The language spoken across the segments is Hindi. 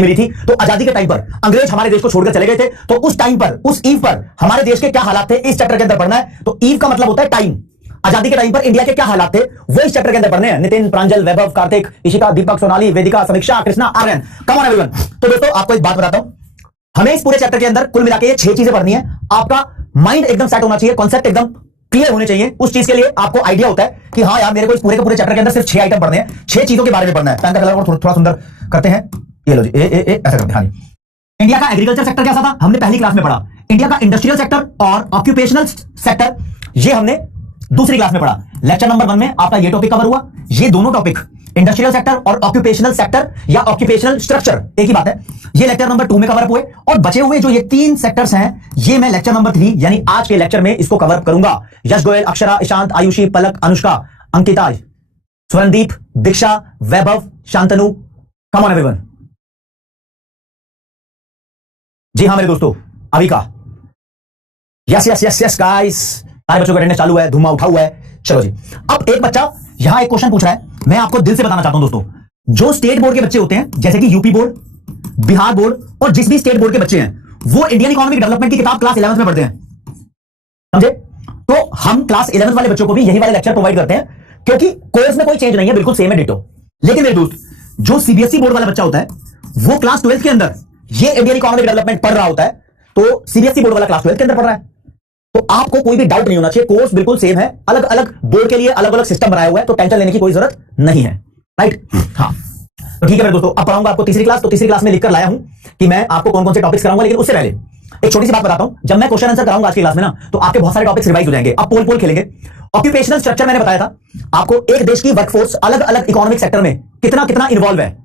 मिली थी। तो आजादी के टाइम पर अंग्रेज हमारे देश को छोड़कर चले गए थे, तो उस टाइम पर, उस ईव पर हमारे देश के क्या हालात थे, इस चैप्टर के अंदर पढ़ना है। तो ईव का मतलब होता है टाइम। आजादी के टाइम पर इंडिया के क्या हालात थे वो इस चैप्टर के अंदर पढ़ने हैं। नितिन, प्रांजल, वैभव, कार्तिक, इशिका, दीपक, Sonali, Vedika, Samiksha, Krishna, Aryan, come on everyone. तो दोस्तों आपको एक बात बताता हूं, हमें इस पूरे चैप्टर के अंदर कुल मिलाकर ये 6 चीजें पढ़नी है। आपका माइंड एकदम सेट होना चाहिए, कॉन्सेप्ट एकदम क्लियर होने चाहिए। उस चीज के लिए आपको आइडिया होता है कि हाँ यार मेरे को इस पूरे के पूरे चैप्टर के अंदर सिर्फ 6 आइटम पढ़ने हैं, 6 चीजों के बारे में पढ़ना है। पेन का कलर और थोड़ा सुंदर करते हैं, ये लो जी, ऐसा करते हैं। हाँ जी, इंडिया का एग्रीकल्चर सेक्टर कैसा था हमने पहली क्लास में पढ़ा। इंडिया का इंडस्ट्रियल सेक्टर और ऑक्यूपेशनल सेक्टर ये हमने दूसरी क्लास में पढ़ा। लेक्चर नंबर 1 में आपका ये टॉपिक कवर हुआ। ये दोनों टॉपिक इंडस्ट्रियल सेक्टर और ऑक्यूपेशनल सेक्टर या ऑक्यूपेशनल स्ट्रक्चर एक ही बात है, ये लेक्चर नंबर 2 में कवर हुए। और बचे हुए जो ये 3 सेक्टर्स हैं ये मैं लेक्चर नंबर 3 यानी आज के लेक्चर में इसको कवर करूंगा। यश गोयल, अक्षरा, ईशांत, आयुषी, पलक, अनुष्का, अंकिता, स्वरनदीप, दीक्षा, वैभव, शांतनु, कम ऑन एवरीवन। जी हाँ मेरे दोस्तों, अभी का yes yes yes yes guys, सारे बच्चों का अटेंडेंस चालू है, धुआं उठा हुआ है। चलो जी, अब एक बच्चा यहां एक क्वेश्चन पूछ रहा है, मैं आपको दिल से बताना चाहता हूं दोस्तों, जो स्टेट बोर्ड के बच्चे होते हैं जैसे कि यूपी बोर्ड, बिहार बोर्ड और जिस भी स्टेट बोर्ड के बच्चे हैं वो इंडियन इकोनॉमिक डेवलपमेंट की किताब क्लास 11th में पढ़ते हैं, समझे? तो हम क्लास 11th वाले बच्चों को भी यही वाले लेक्चर प्रोवाइड करते हैं, क्योंकि कोर्स में कोई चेंज नहीं है, बिल्कुल सेम है, डिटो। लेकिन मेरे दोस्त, जो सीबीएसई बोर्ड वाला बच्चा होता है वो क्लास 12th के अंदर ये इंडियन इकोनॉमिक डेवलपमेंट पढ़ रहा होता है, तो सीबीएसई बोर्ड वाला क्लास 12th के अंदर पढ़ रहा है। तो आपको कोई भी डाउट नहीं होना चाहिए, कोर्स बिल्कुल सेम है, अलग अलग बोर्ड के लिए अलग अलग सिस्टम बनाया हुआ है, तो टेंशन लेने की कोई जरूरत नहीं है, राइट? हाँ, तो ठीक है मेरे दोस्तों, अब पढ़ाऊंगा आपको तीसरी क्लास। तो तीसरी क्लास में लिखकर लाया हूं कि मैं आपको कौन कौन से टॉपिक्स कराऊंगा, लेकिन उससे पहले एक छोटी सी बात बताता हूं। जब मैं क्वेश्चन आंसर कराऊंगा आज की क्लास में ना, तो आपके बहुत सारे टॉपिक्स रिवाइज हो जाएंगे। अब पोल पोल खेलेंगे। ऑक्यूपेशनल स्ट्रक्चर मैंने बताया था आपको, एक देश की वर्कफोर्स अलग अलग इकोनॉमिक सेक्टर में कितना कितना इन्वॉल्व है,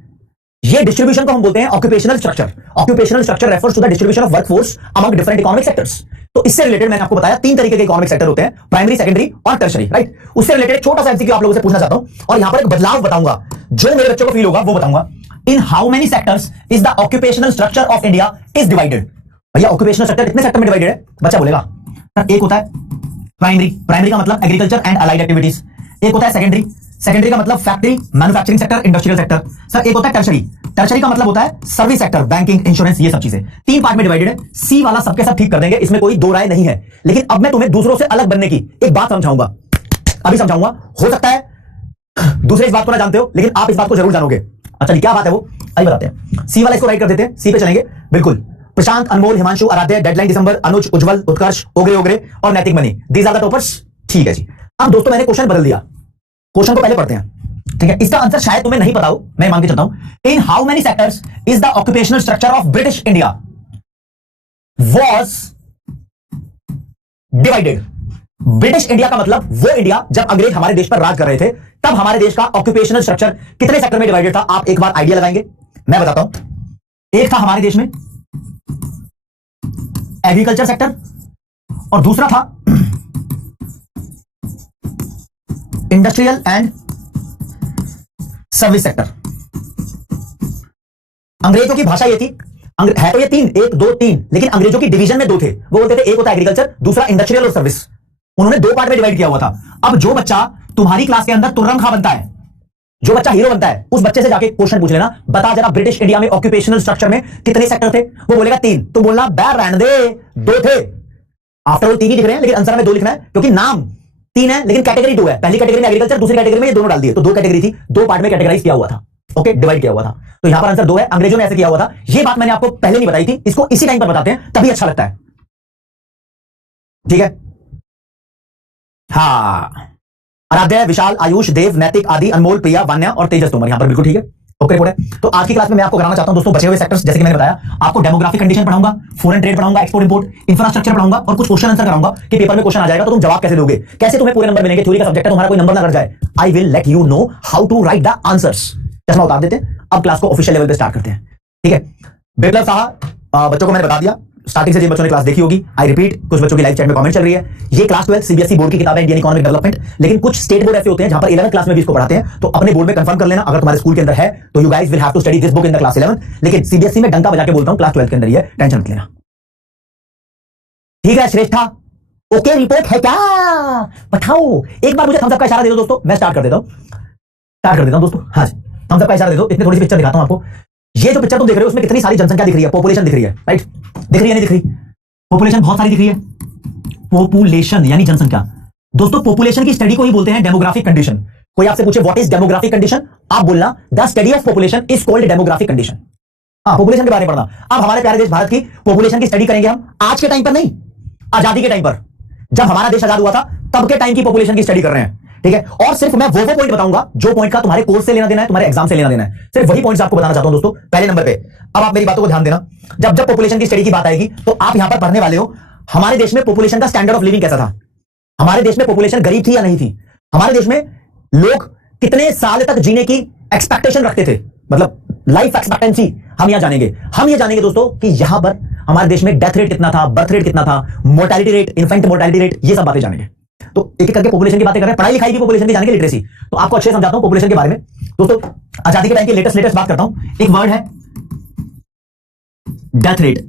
ये डिस्ट्रीब्यूशन को हम बोलते हैं occupational structure. Occupational structure refers to the distribution of workforce among different economic sectors. तो इससे रिलेटेड मैंने आपको बताया 3 तरीके के इकोनॉमिक सेक्टर होते हैं, प्राइमरी, सेकेंडरी और टर्शरी, राइट? उससे रिलेटेड छोटा सा एमसीक्यू आप लोगों से पूछना चाहता हूं, और यहां पर एक बदलाव बताऊंगा जो मेरे बच्चों को फील होगा वो बताऊंगा। In how many sectors is the occupational structure of India is divided? भैया ऑक्यूपेशनल स्ट्रक्चर कितने सेक्टर में डिवाइडेड है? बच्चा बोलेगा सर एक होता है प्राइमरी, प्राइमरी का मतलब एग्रीकल्चर एंड अलाइड एक्टिविटीज। एक होता है सेकेंडरी, सेकेंडरी का मतलब factory, manufacturing sector, industrial sector. Sir एक होता है टर्शरी, टर्शरी का मतलब होता है सर्विस सेक्टर, बैंकिंग, इंश्योरेंस, ये सब चीजें। 3 पार्ट में डिवाइडेड है। सी वाला सबके सब ठीक कर देंगे, इसमें कोई दो राय नहीं है। लेकिन अब मैं तुम्हें दूसरों से अलग बनने की एक बात समझाऊंगा, अभी समझाऊंगा। हो सकता है दूसरे इस बात को ना जानते हो, लेकिन आप इस बात को जरूर जानोगे। अच्छा क्या बात है वो अभी बताते हैं। सी वाला इसको राइट कर देते हैं, सी पे चलेंगे, बिल्कुल। प्रशांत, अनमोल, हिमांशु, आराध्य, डेडलाइन दिसंबर, अनुज, उज्जवल, उत्कर्ष, ओगरे ओगरे और Naitik Mani, these are the toppers. ठीक है जी। अब दोस्तों मैंने क्वेश्चन बदल दिया, क्वेश्चन को पहले पढ़ते हैं, ठीक है? इसका आंसर शायद तुम्हें नहीं पता हो, मैं मान के चलता हूं। In how many sectors is the occupational structure of British India was divided? British India का मतलब वो इंडिया जब अंग्रेज हमारे देश पर राज कर रहे थे, तब हमारे देश का ऑक्यूपेशनल स्ट्रक्चर कितने सेक्टर में डिवाइडेड था? आप एक बार आइडिया लगाएंगे, मैं बताता हूं। एक था हमारे देश में एग्रीकल्चर सेक्टर, और दूसरा था इंडस्ट्रियल एंड सर्विस सेक्टर। अंग्रेजों की भाषा ये थी, है तो ये 3, 1 2 3, लेकिन अंग्रेजों की डिवीजन में 2 थे। वो बोलते थे एक होता है एग्रीकल्चर, दूसरा इंडस्ट्रियल और सर्विस। उन्होंने 2 पार्ट में डिवाइड किया हुआ था। अब जो बच्चा तुम्हारी क्लास के अंदर तुर्रम खां बनता है, जो बच्चा हीरो बनता है, उस बच्चे से जाके क्वेश्चन पूछ लेना, बता जरा ब्रिटिश इंडिया में ऑक्यूपेशनल स्ट्रक्चर में कितने सेक्टर थे? वो बोलेगा 3, तो बोलना बैर रहने दे, 2 थे। आफ्टर ऑल 3 ही दिख रहे हैं, लेकिन आंसर में 2 लिखना है, क्योंकि नाम 3 है लेकिन कैटेगरी 2 है। पहली कैटेगरी में एग्रीकल्चर, दूसरी कैटेगरी में ये दोनों डाल दिए, तो 2 कैटेगरी थी, 2 पार्ट में कैटेगराइज किया हुआ था, ओके, डिवाइड किया हुआ था। तो यहां पर आंसर 2 है। अंग्रेजों ने ऐसे किया हुआ था, ये बात मैंने आपको पहले नहीं बताई थी, इसको इसी टाइम पर बताते हैं, तभी अच्छा लगता है, ठीक है? हाँ, आराध्य, विशाल, आयुष, देव, नैतिक, आदि, अनमोल, प्रिया, वान्या और तेजस तोमर, यहां पर बिल्कुल ठीक है, ओके रिपोर्ट है। तो आज की क्लास में मैं आपको कराना चाहता हूं दोस्तों बचे हुए सेक्टर्स, जैसे कि मैंने बताया आपको डेमोग्राफिक कंडीशन पढ़ाऊंगा, फॉरेन ट्रेड पढ़ाऊंगा, एक्सपोर्ट इंपोर्ट, इंफ्रास्ट्रक्चर पढ़ाऊंगा, और कुछ क्वेश्चन आंसर कराऊंगा कि पेपर में क्वेश्चन आ जाएगा तो तुम जवाब कैसे दोगे, कैसे तुम्हें पूरे नंबर मिलेंगे। थ्योरी का सब्जेक्ट है, तुम्हारा कोई नंबर ना कट जाए। I will let you know how to write the answers. चश्मा उतार देते हैं, अब क्लास को ऑफिशियल लेवल पे स्टार्ट करते हैं, ठीक है? बिप्लब साहब, बच्चों को मैंने बता दिया, स्टार्टिंग से जिन बच्चों ने क्लास देखी होगी, आई रिपीट, कुछ बच्चों की लाइव चैट में कमेंट चल रही है। ये क्लास 12 सीबीएसई बोर्ड की किताब है, इंडियन इकोनॉमिक डेवलपमेंट, लेकिन कुछ स्टेट बोर्ड ऐसे होते हैं जहां पर 11th क्लास में भी इसको पढ़ाते हैं, तो अपने बोर्ड में कंफर्म कर लेना। अगर तुम्हारे स्कूल के अंदर है तो you guys will have to study this book in the class 11th, लेकिन सीबीएसई में डंका बजा के बोलता हूं क्लास 12 के अंदर ये, टेंशन मत लेना, ठीक है? श्रेष्ठा ओके रिपोर्ट है क्या? बताओ एक बार, मुझे थम्स अप का इशारा दे दो दोस्तों, मैं स्टार्ट कर देता हूं दोस्तों। हाँ जी, थम्स अप का इशारा दे दो। इतनी थोड़ी सी पिक्चर दिखाता हूं आपको। ये जो पिक्चर तुम देख रहे हो उसमें कितनी सारी जनसंख्या दिख रही है, पॉपुलेशन दिख रही है, राइट? दिख रही है नहीं दिख रही? पॉपुलेशन बहुत सारी दिख रही है। पॉपुलेशन यानी जनसंख्या। दोस्तों पॉपुलेशन की स्टडी को ही बोलते हैं डेमोग्राफिक कंडीशन। कोई आपसे पूछे व्हाट इज डेमोग्राफिक कंडीशन, आप बोलना the study of population is called demographic condition. हाँ, पॉपुलेशन के बारे में पढ़ना। अब हमारे प्यारे देश भारत की पॉपुलेशन की स्टडी करेंगे हम, आज के टाइम पर नहीं, आजादी के टाइम पर, जब हमारा देश आजाद हुआ था तब के टाइम की पॉपुलेशन की स्टडी कर रहे हैं, ठीक है? और सिर्फ मैं वो पॉइंट बताऊंगा जो पॉइंट का तुम्हारे कोर्स से लेना देना है, तुम्हारे एग्जाम से लेना देना है, सिर्फ वही पॉइंट्स आपको बताना चाहता हूं दोस्तों पहले नंबर पे। अब आप मेरी बातों को ध्यान देना, जब जब पॉपुलेशन की स्टडी की बात आएगी तो आप यहां पर पढ़ने वाले हो हमारे देश में पॉपुलेशन का स्टैंडर्ड ऑफ लिविंग कैसा था, हमारे देश में पॉपुलेशन गरीब थी या नहीं थी, हमारे देश में लोग कितने साल तक जीने की एक्सपेक्टेशन रखते थे, मतलब लाइफ एक्सपेक्टेंसी हम यहां जानेंगे। हम ये जानेंगे दोस्तों कि यहां पर हमारे देश में डेथ रेट कितना था, बर्थ रेट कितना था, mortality rate, infant mortality rate, ये सब बातें जानेंगे। तो एक एक करके पॉपुलेशन की बातें कर रहे हैं, पढ़ाई लिखाई की पॉपुलेशन की जानेंगे, लिटरेसी। तो आपको अच्छे समझाता हूं पॉपुलेशन के बारे में दोस्तों। आजादी के टाइम की लेटेस्ट बात करता हूं। एक वर्ड है डेथ रेट।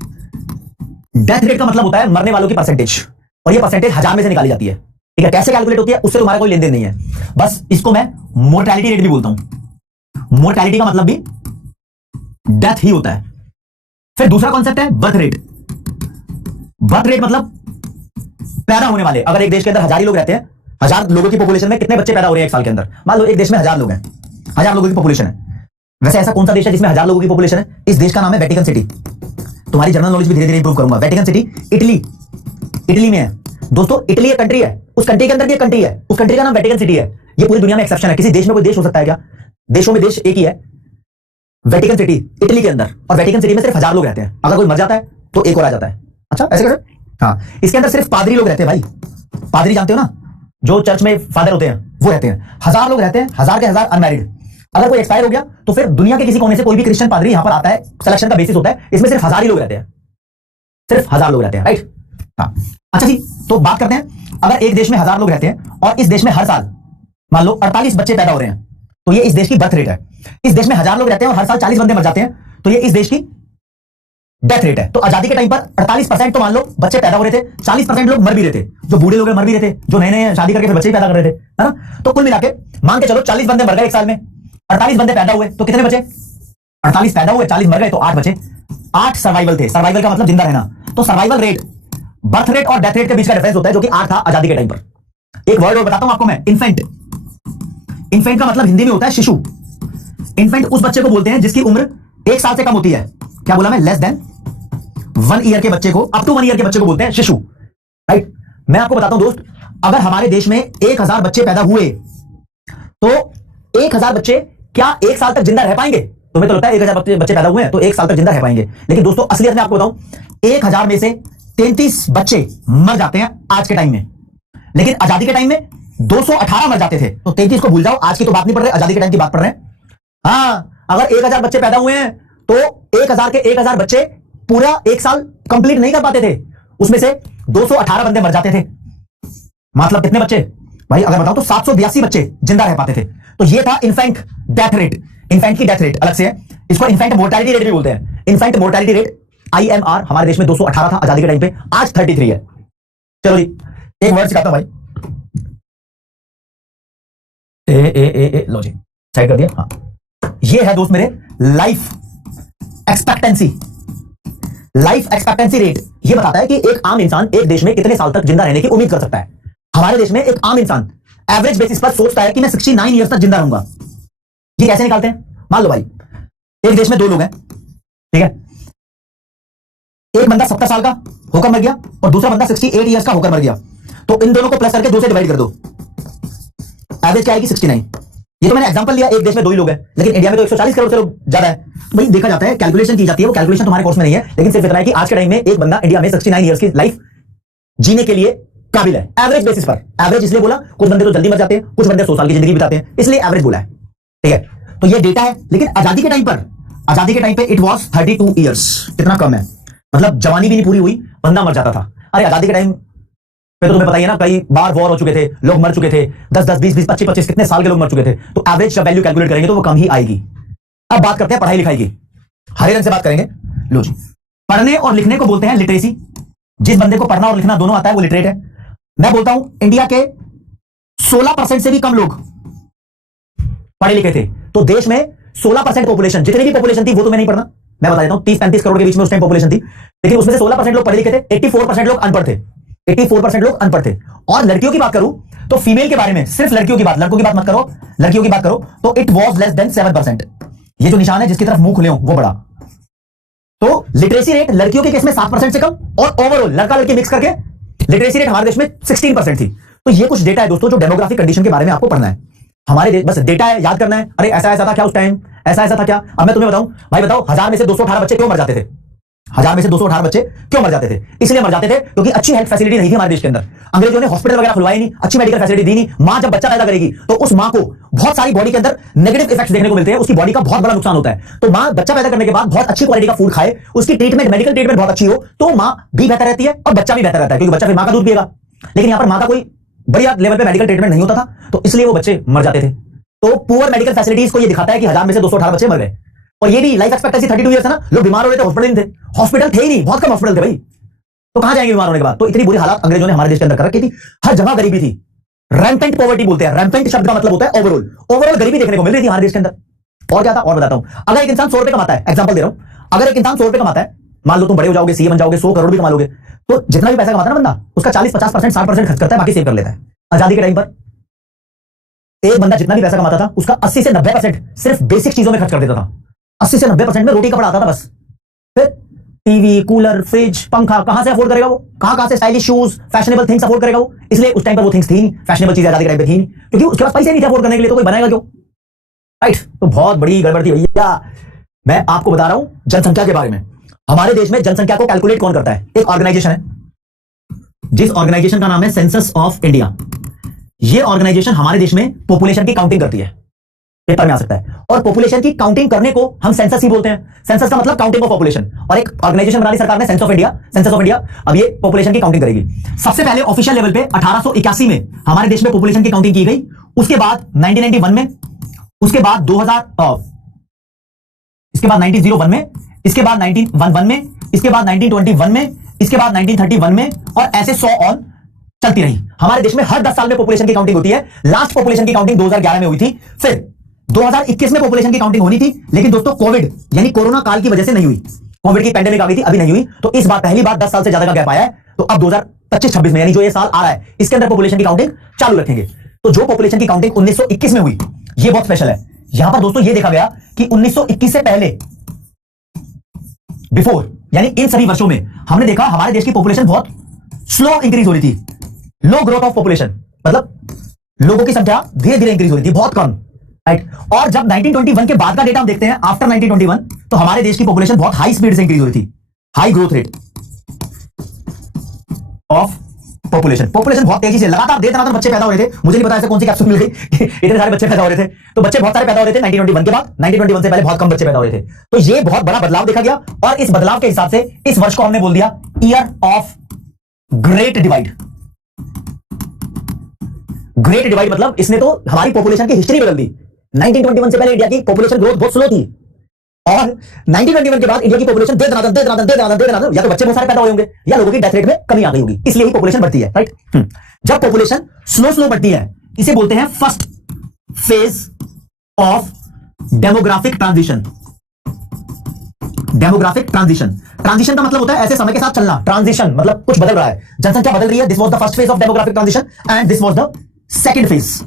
डेथ रेट का मतलब होता है मरने वालों की परसेंटेज, और ये परसेंटेज 1000 में से निकाली जाती है, ठीक है? कैसे कैलकुलेट होती है उससे तुम्हारा कोई लेन देन नहीं है, बस इसको मैं मोर्टेलिटी रेट भी बोलता हूं। मोर्टेलिटी का मतलब भी डेथ ही होता है। फिर दूसरा कॉन्सेप्ट है बर्थ रेट। बर्थ रेट मतलब पैदा होने वाले, अगर एक देश के अंदर 1000 ही लोग रहते हैं, 1000 लोगों की पॉपुलेशन में कितने बच्चे पैदा हो रहे हैं एक साल के अंदर। मान लो एक देश में 1000 लोग हैं, 1000 लोगों की पॉपुलेशन है। वैसे ऐसा कौन सा देश है जिसमें 1000 लोगों की पॉपुलेशन है? इस देश का नाम है वेटिकन सिटी। तुम्हारी जनरल नॉलेज भी धीरे धीरे इंप्रूव करूंगा। वेटिकन सिटी इटली, इटली में है दोस्तों। इटली एक कंट्री है, उस कंट्री के अंदर भी एक कंट्री है, उस कंट्री का नाम वेटिकन सिटी है। ये पूरी दुनिया में एक्सेप्शन है। किसी देश में कोई देश हो सकता है क्या? देशों में देश एक ही है, वेटिकन सिटी इटली के अंदर, और वेटिकन सिटी में सिर्फ 1000 लोग रहते हैं। अगर कोई मर जाता है तो एक और आ जाता है। अच्छा, ऐसे कैसे? हाँ, इसके अंदर सिर्फ पादरी लोग रहते हैं भाई। पादरी जानते हो ना, जो चर्च में फादर होते हैं, वो रहते हैं। 1000 लोग रहते हैं, 1000 के 1000 अनमैरिड। अगर कोई एक्सपायर हो गया तो फिर दुनिया के किसी कोने से कोई भी क्रिश्चियन पादरी यहां पर आता है, सिलेक्शन का बेसिस होता है। इसमें सिर्फ 1000 ही लोग रहते हैं, सिर्फ 1000 लोग रहते हैं, राइट? हाँ, अच्छा जी, तो बात करते हैं, अगर एक देश में 1000 लोग रहते हैं और इस देश में हर साल मान लो 48 बच्चे पैदा हो रहे हैं, तो ये इस देश की बर्थ रेट है। इस देश में 1000 लोग रहते हैं और हर साल 40 बंदे मर जाते हैं, तो ये इस देश की डेथ रेट है। तो आजादी के टाइम पर 48% तो मान लो बच्चे पैदा हो रहे थे, 40% लोग मर भी रहे थे। जो बूढ़े लोग मर भी रहे थे, जो नए नए शादी करके फिर बच्चे पैदा कर रहे थे, है ना? तो कुल मिला के मान के चलो 40 बंदे मर गए एक साल में, 48 बंदे पैदा हुए तो कितने बचे? 48 पैदा हुए, 40 मर गए तो 8 बचे। 8 सर्वाइवल थे। सर्वाइवल का मतलब जिंदा रहना। तो सर्वाइवल रेट, बर्थ रेट और डेथ रेट के बीच का डिफरेंस होता है, जो कि 8 था आजादी के टाइम पर। एक वर्ड और बताता हूं आपको मैं, इन्फेंट। इन्फेंट का मतलब हिंदी में होता है शिशु। इन्फेंट उस बच्चे को बोलते हैं जिसकी उम्र 1 साल से कम होती है। क्या बोला मैं? लेस देन 1 ईयर के बच्चे को, अप टू 1 ईयर के बच्चे को बोलते हैं शिशु, राइट? मैं आपको बताता हूं दोस्त, अगर हमारे देश में 1000 बच्चे पैदा हुए तो 1000 बच्चे क्या 1 साल तक जिंदा रह पाएंगे? तुम्हें तो लगता है 1000 बच्चे पैदा हुए हैं तो 1 साल तक जिंदा रह पाएंगे, लेकिन दोस्तों असलियत में आपको बताऊं, 1000 में से 33 बच्चे मर जाते हैं आज के टाइम में, लेकिन आजादी के टाइम में 218 मर जाते थे। तो 33 को भूल जाओ, आज की तो बात नहीं पढ़ रहे, आजादी के टाइम की बात पढ़ रहे हैं। हाँ, अगर 1000 बच्चे पैदा हुए हैं तो 1000 के 1000 बच्चे पूरा 1 साल कंप्लीट नहीं कर पाते थे, उसमें से 218 बंदे मर जाते थे। मतलब कितने बच्चे भाई? अगर बताओ तो 782 बच्चे जिंदा रह पाते थे। तो ये था इन्फेंट डेथ रेट। इन्फेंट की डेथ रेट अलग से है, इसको इन्फेंट मोर्टेलिटी रेट भी बोलते हैं। इन्फेंट मोर्टेलिटी रेट IMR हमारे देश में 218 था आजादी के टाइम पे, आज 33 है। चलो जी, एक वर्ड सिखाता हूं भाई। लो जी, साइड कर दिया। हाँ, ये है दोस्त मेरे life expectancy. Life expectancy rate ये बताता है कि एक आम इंसान एक देश में कितने साल तक जिंदा रहने की उम्मीद कर सकता है। हमारे देश में एक आम इंसान एवरेज बेसिस पर सोचता है कि मैं 69 ईयर्स तक जिंदा रहूंगा। ये कैसे निकालते हैं? मान लो भाई, एक देश में 2 लोग हैं, ठीक है? एक बंदा 70 साल का होकर मर गया और दूसरा बंदा 68 ईयर्स का होकर मर गया। तो इन दोनों को प्लस करके 2 से डिवाइड कर दो, एवरेज क्या आएगी? 69। ये तो मैंने एग्जांपल लिया, एक देश में 2 ही लोग हैं, लेकिन इंडिया में तो 140 करोड़ से लोग ज्यादा है। भाई देखा जाता है, कैलकुलेशन की जाती है, वो कैलकुलेशन तुम्हारे कोर्स में नहीं है, लेकिन सिर्फ इतना है कि आज के टाइम में एक बंदा इंडिया में 69 ईयर्स की लाइफ जीने के लिए काबिल है, एवरेज बेसिस पर। एवरेज इसलिए बोला, कुछ बंदे तो जल्दी मर जाते हैं, कुछ बंदे 100 साल की जिंदगी बिताते हैं, इसलिए एवरेज बोला है, ठीक है? तो ये डेटा है। लेकिन आजादी के टाइम पे इट वॉज 32 ईयर्स। कितना कम है, मतलब जवानी भी नहीं पूरी हुई, बंदा मर जाता था। अरे आजादी के टाइम पे तो तुम्हें पता ही है ना, कई बार वॉर हो चुके थे, लोग मर चुके थे, 10-10, 20-20, 25-25 कितने साल के लोग मर चुके थे। तो एवरेज जब वैल्यू कैलकुलेट करेंगे तो वो कम ही आएगी। अब बात करते हैं पढ़ाई लिखाई की, हरे रंग से बात करेंगे। लो जी, पढ़ने और लिखने को बोलते हैं लिटरेसी। जिस बंदे को पढ़ना और लिखना दोनों आता है वो लिटरेट है। मैं बोलता हूं इंडिया के 16% से भी कम लोग पढ़े लिखे थे, तो देश में 16% पॉपुलेशन, जितनी भी पॉपुलेशन थी वो तो मैं नहीं पढ़ना, मैं बता देता हूं 30-35 करोड़ के बीच में उस टाइम पॉपुलेशन थी, लेकिन उसमें से 16% लोग पढ़े लिखे थे, 84% लोग अनपढ़ थे, 84% लोग अनपढ़ थे। और लड़कियों की बात करूं तो फीमेल के बारे में, सिर्फ लड़कियों की बात, लड़कों की बात मत करो, लड़कियों की बात करो तो इट वॉज लेस देन 7%। ये जो निशान है जिसकी तरफ मुंह खुले हो वो बड़ा। तो लिटरेसी रेट लड़कियों के केस में 7% से कम, और ओवरऑल लड़का लड़की मिक्स करके लिटरेसी रेट हमारे देश में 16% थी। तो ये कुछ डेटा है दोस्तों जो डेमोग्राफिक कंडीशन के बारे में आपको पढ़ना है। हमारे देश बस डेटा है, याद करना है, अरे ऐसा ऐसा था क्या उस टाइम, ऐसा ऐसा था क्या। अब मैं तुम्हें बताऊं भाई, बताओ 1000 में से 218 बच्चे क्यों मर जाते थे, 1000 में से 218 बच्चे क्यों मर जाते थे? इसलिए मर जाते थे क्योंकि अच्छी हेल्थ फैसिलिटी नहीं थी हमारे देश के अंदर। अंग्रेजों ने हॉस्पिटल वगैरह खुलवाए नहीं, अच्छी मेडिकल फैसिलिटी दी नहीं। मां जब बच्चा पैदा करेगी तो उस मां को बहुत सारी बॉडी के अंदर नेगेटिव इफेक्ट्स देखने को मिलते हैं, उसकी बॉडी का बहुत बड़ा नुकसान होता है। तो मां बच्चा पैदा करने के बाद बहुत अच्छी क्वालिटी का फूड खाए, उसकी ट्रीटमेंट, मेडिकल ट्रीटमेंट बहुत अच्छी हो, तो मां भी बेहतर रहती है और बच्चा भी बेहतर रहता है, क्योंकि बच्चा फिर मां का दूध पिएगा। लेकिन यहां पर मां का कोई बढ़िया लेवल पे मेडिकल ट्रीटमेंट नहीं होता था, तो इसलिए वो बच्चे मर जाते थे। तो पुअर मेडिकल फैसिलिटीज को ये दिखाता है कि 1000 में से 218 बच्चे मर गए। और ये भी लाइफ एक्सपेक्टेंसी 32 ईयर्स है ना, लोग बीमार हो रहे थे, हॉस्पिटल थे, हॉस्पिटल थे ही नहीं, बहुत कम हॉस्पिटल थे भाई, तो कहां जाएंगे बीमार होने के बाद। तो इतनी बुरी हालत अंग्रेजों ने हमारे देश के अंदर कर रखी थी, हर जगह गरीबी थी। रैम्पेंट पॉवर्टी बोलते हैं, रैम्पेंट शब्द का मतलब होता है ओवरऑल, ओवरऑल गरीबी देखने को मिल रही थी हमारे देश के अंदर। और क्या था और बताता हूं, अगर एक इंसान 100 रुपए कमाता है, एग्जांपल दे रहा हूं, अगर एक इंसान 100 रुपए कमाता है, मान लो तुम बड़े हो जाओगे, सीए बन जाओगे, 100 करोड़ भी कमा लोगे, तो जितना भी पैसा कमाता है ना बंदा, उसका 40-50%, 60% खर्च करता है, बाकी सेव कर लेता है। आजादी के टाइम पर एक बंदा जितना भी पैसा कमाता था उसका 80 से 90% सिर्फ बेसिक चीजों में खर्च कर देता था। 80 से 90% में रोटी कपड़ा आता था बस। फिर टीवी, कूलर, फ्रिज, पंखा कहां से अफोर्ड करेगा वो, कहां से stylish shoes, fashionable things afford करेगा वो। इसलिए उस टाइम पर वो थिंग्स थी नहीं, फैशनेबल चीजें आजादी के टाइम पे थी नहीं, क्योंकि उसके पास पैसे नहीं थे अफोर्ड करने के लिए, तो कोई बनाएगा क्यों, राइट। तो बहुत बड़ी गड़बड़ थी भैया। मैं आपको बता रहा हूं जनसंख्या के बारे में। हमारे देश में जनसंख्या को कैलकुलेट कौन करता है? एक ऑर्गेनाइजेशन है, जिस ऑर्गेनाइजेशन का नाम है सेंसस ऑफ इंडिया। ये ऑर्गेनाइजेशन हमारे देश में पॉपुलेशन की काउंटिंग करती है, पेपर में आ सकता है। और पॉपुलेशन की काउंटिंग करने को हम सेंसस ही बोलते हैं। सेंसस का मतलब काउंटिंग ऑफ पॉपुलेशन। और एक ऑर्गेनाइजेशन बना ली सरकार ने, census of India, census of India. अब ये पॉपुलेशन की काउंटिंग करेगी। सबसे पहले ऑफिशियल लेवल पे 1881 में हमारे देश में पॉपुलेशन की काउंटिंग की गई। उसके बाद 1991 में, उसके बाद 2000, इसके बाद 1901 में, इसके बाद 1911 में, इसके बाद 1921 में, इसके बाद 1931 में, और ऐसे 100 ऑन चलती रही। हमारे देश में हर 10 साल में पॉपुलेशन की काउंटिंग होती है। लास्ट पॉपुलेशन की काउंटिंग 2011 में हुई थी। फिर 2021 में पॉपुलेशन की काउंटिंग होनी थी, लेकिन दोस्तों कोविड यानी कोरोना काल की वजह से नहीं हुई। कोविड की पैंडेमिक आ गई थी, अभी नहीं हुई। तो इस बार पहली बार 10 साल से ज्यादा का गैप आया है। तो अब 2025-26 में, यानी जो ये साल आ रहा है, इसके अंदर पॉपुलेशन की काउंटिंग चालू रखेंगे। तो जो पॉपुलेशन की काउंटिंग 1921 में हुई, ये बहुत स्पेशल है। यहां पर दोस्तों ये देखा गया कि 1921 से पहले, बिफोर, यानी इन सभी वर्षों में हमने देखा हमारे देश की पॉपुलेशन बहुत स्लो इंक्रीज हो रही थी। लो ग्रोथ ऑफ पॉपुलेशन, मतलब लोगों की संख्या धीरे धीरे इंक्रीज हो रही थी, बहुत कम, राइट। और जब 1921 के बाद का डेटा हम देखते हैं, आफ्टर 1921, तो हमारे देश की पॉपुलेशन बहुत हाई स्पीड से इंक्रीज हो रही थी, high growth rate of population. Population बहुत तेजी से, लगातार देर दरार बच्चे पैदा हो रहे थे। मुझे नहीं पता ऐसे कौन सी कैप्सूल मिल गई इतने सारे बच्चे पैदा हो रहे थे। तो बच्चे बहुत सारे पैदा हो रहे थे 1921 के बाद। 1921 से पहले बहुत कम बच्चे पैदा हो रहे थे। तो ये बहुत बड़ा बदलाव देखा गया, और इस बदलाव के हिसाब से इस वर्ष को हमने बोल दिया year of great divide. Great divide मतलब इसने तो हमारी पॉपुलेशन की हिस्ट्री बदल दी। 1921 से पहले इंडिया की पॉपुलेशन ग्रोथ बहुत स्लो थी, और 1921 के बाद इंडिया की पॉपुलेशन दे दे, या तो बच्चे बहुत सारे पैदा हुए होंगे, या लोगों की डेथ रेट में कमी आ गई होगी, इसलिए ही पॉपुलेशन बढ़ती है, राइट। जब पॉपुलेशन स्लो बढ़ती है, इसे बोलते हैं first phase of demographic transition. Demographic transition, transition का मतलब होता है ऐसे समय के साथ चलना। ट्रांजिशन मतलब कुछ बदल रहा है, जनसंख्या बदल रही है। This was the first phase of demographic transition and this was the second phase.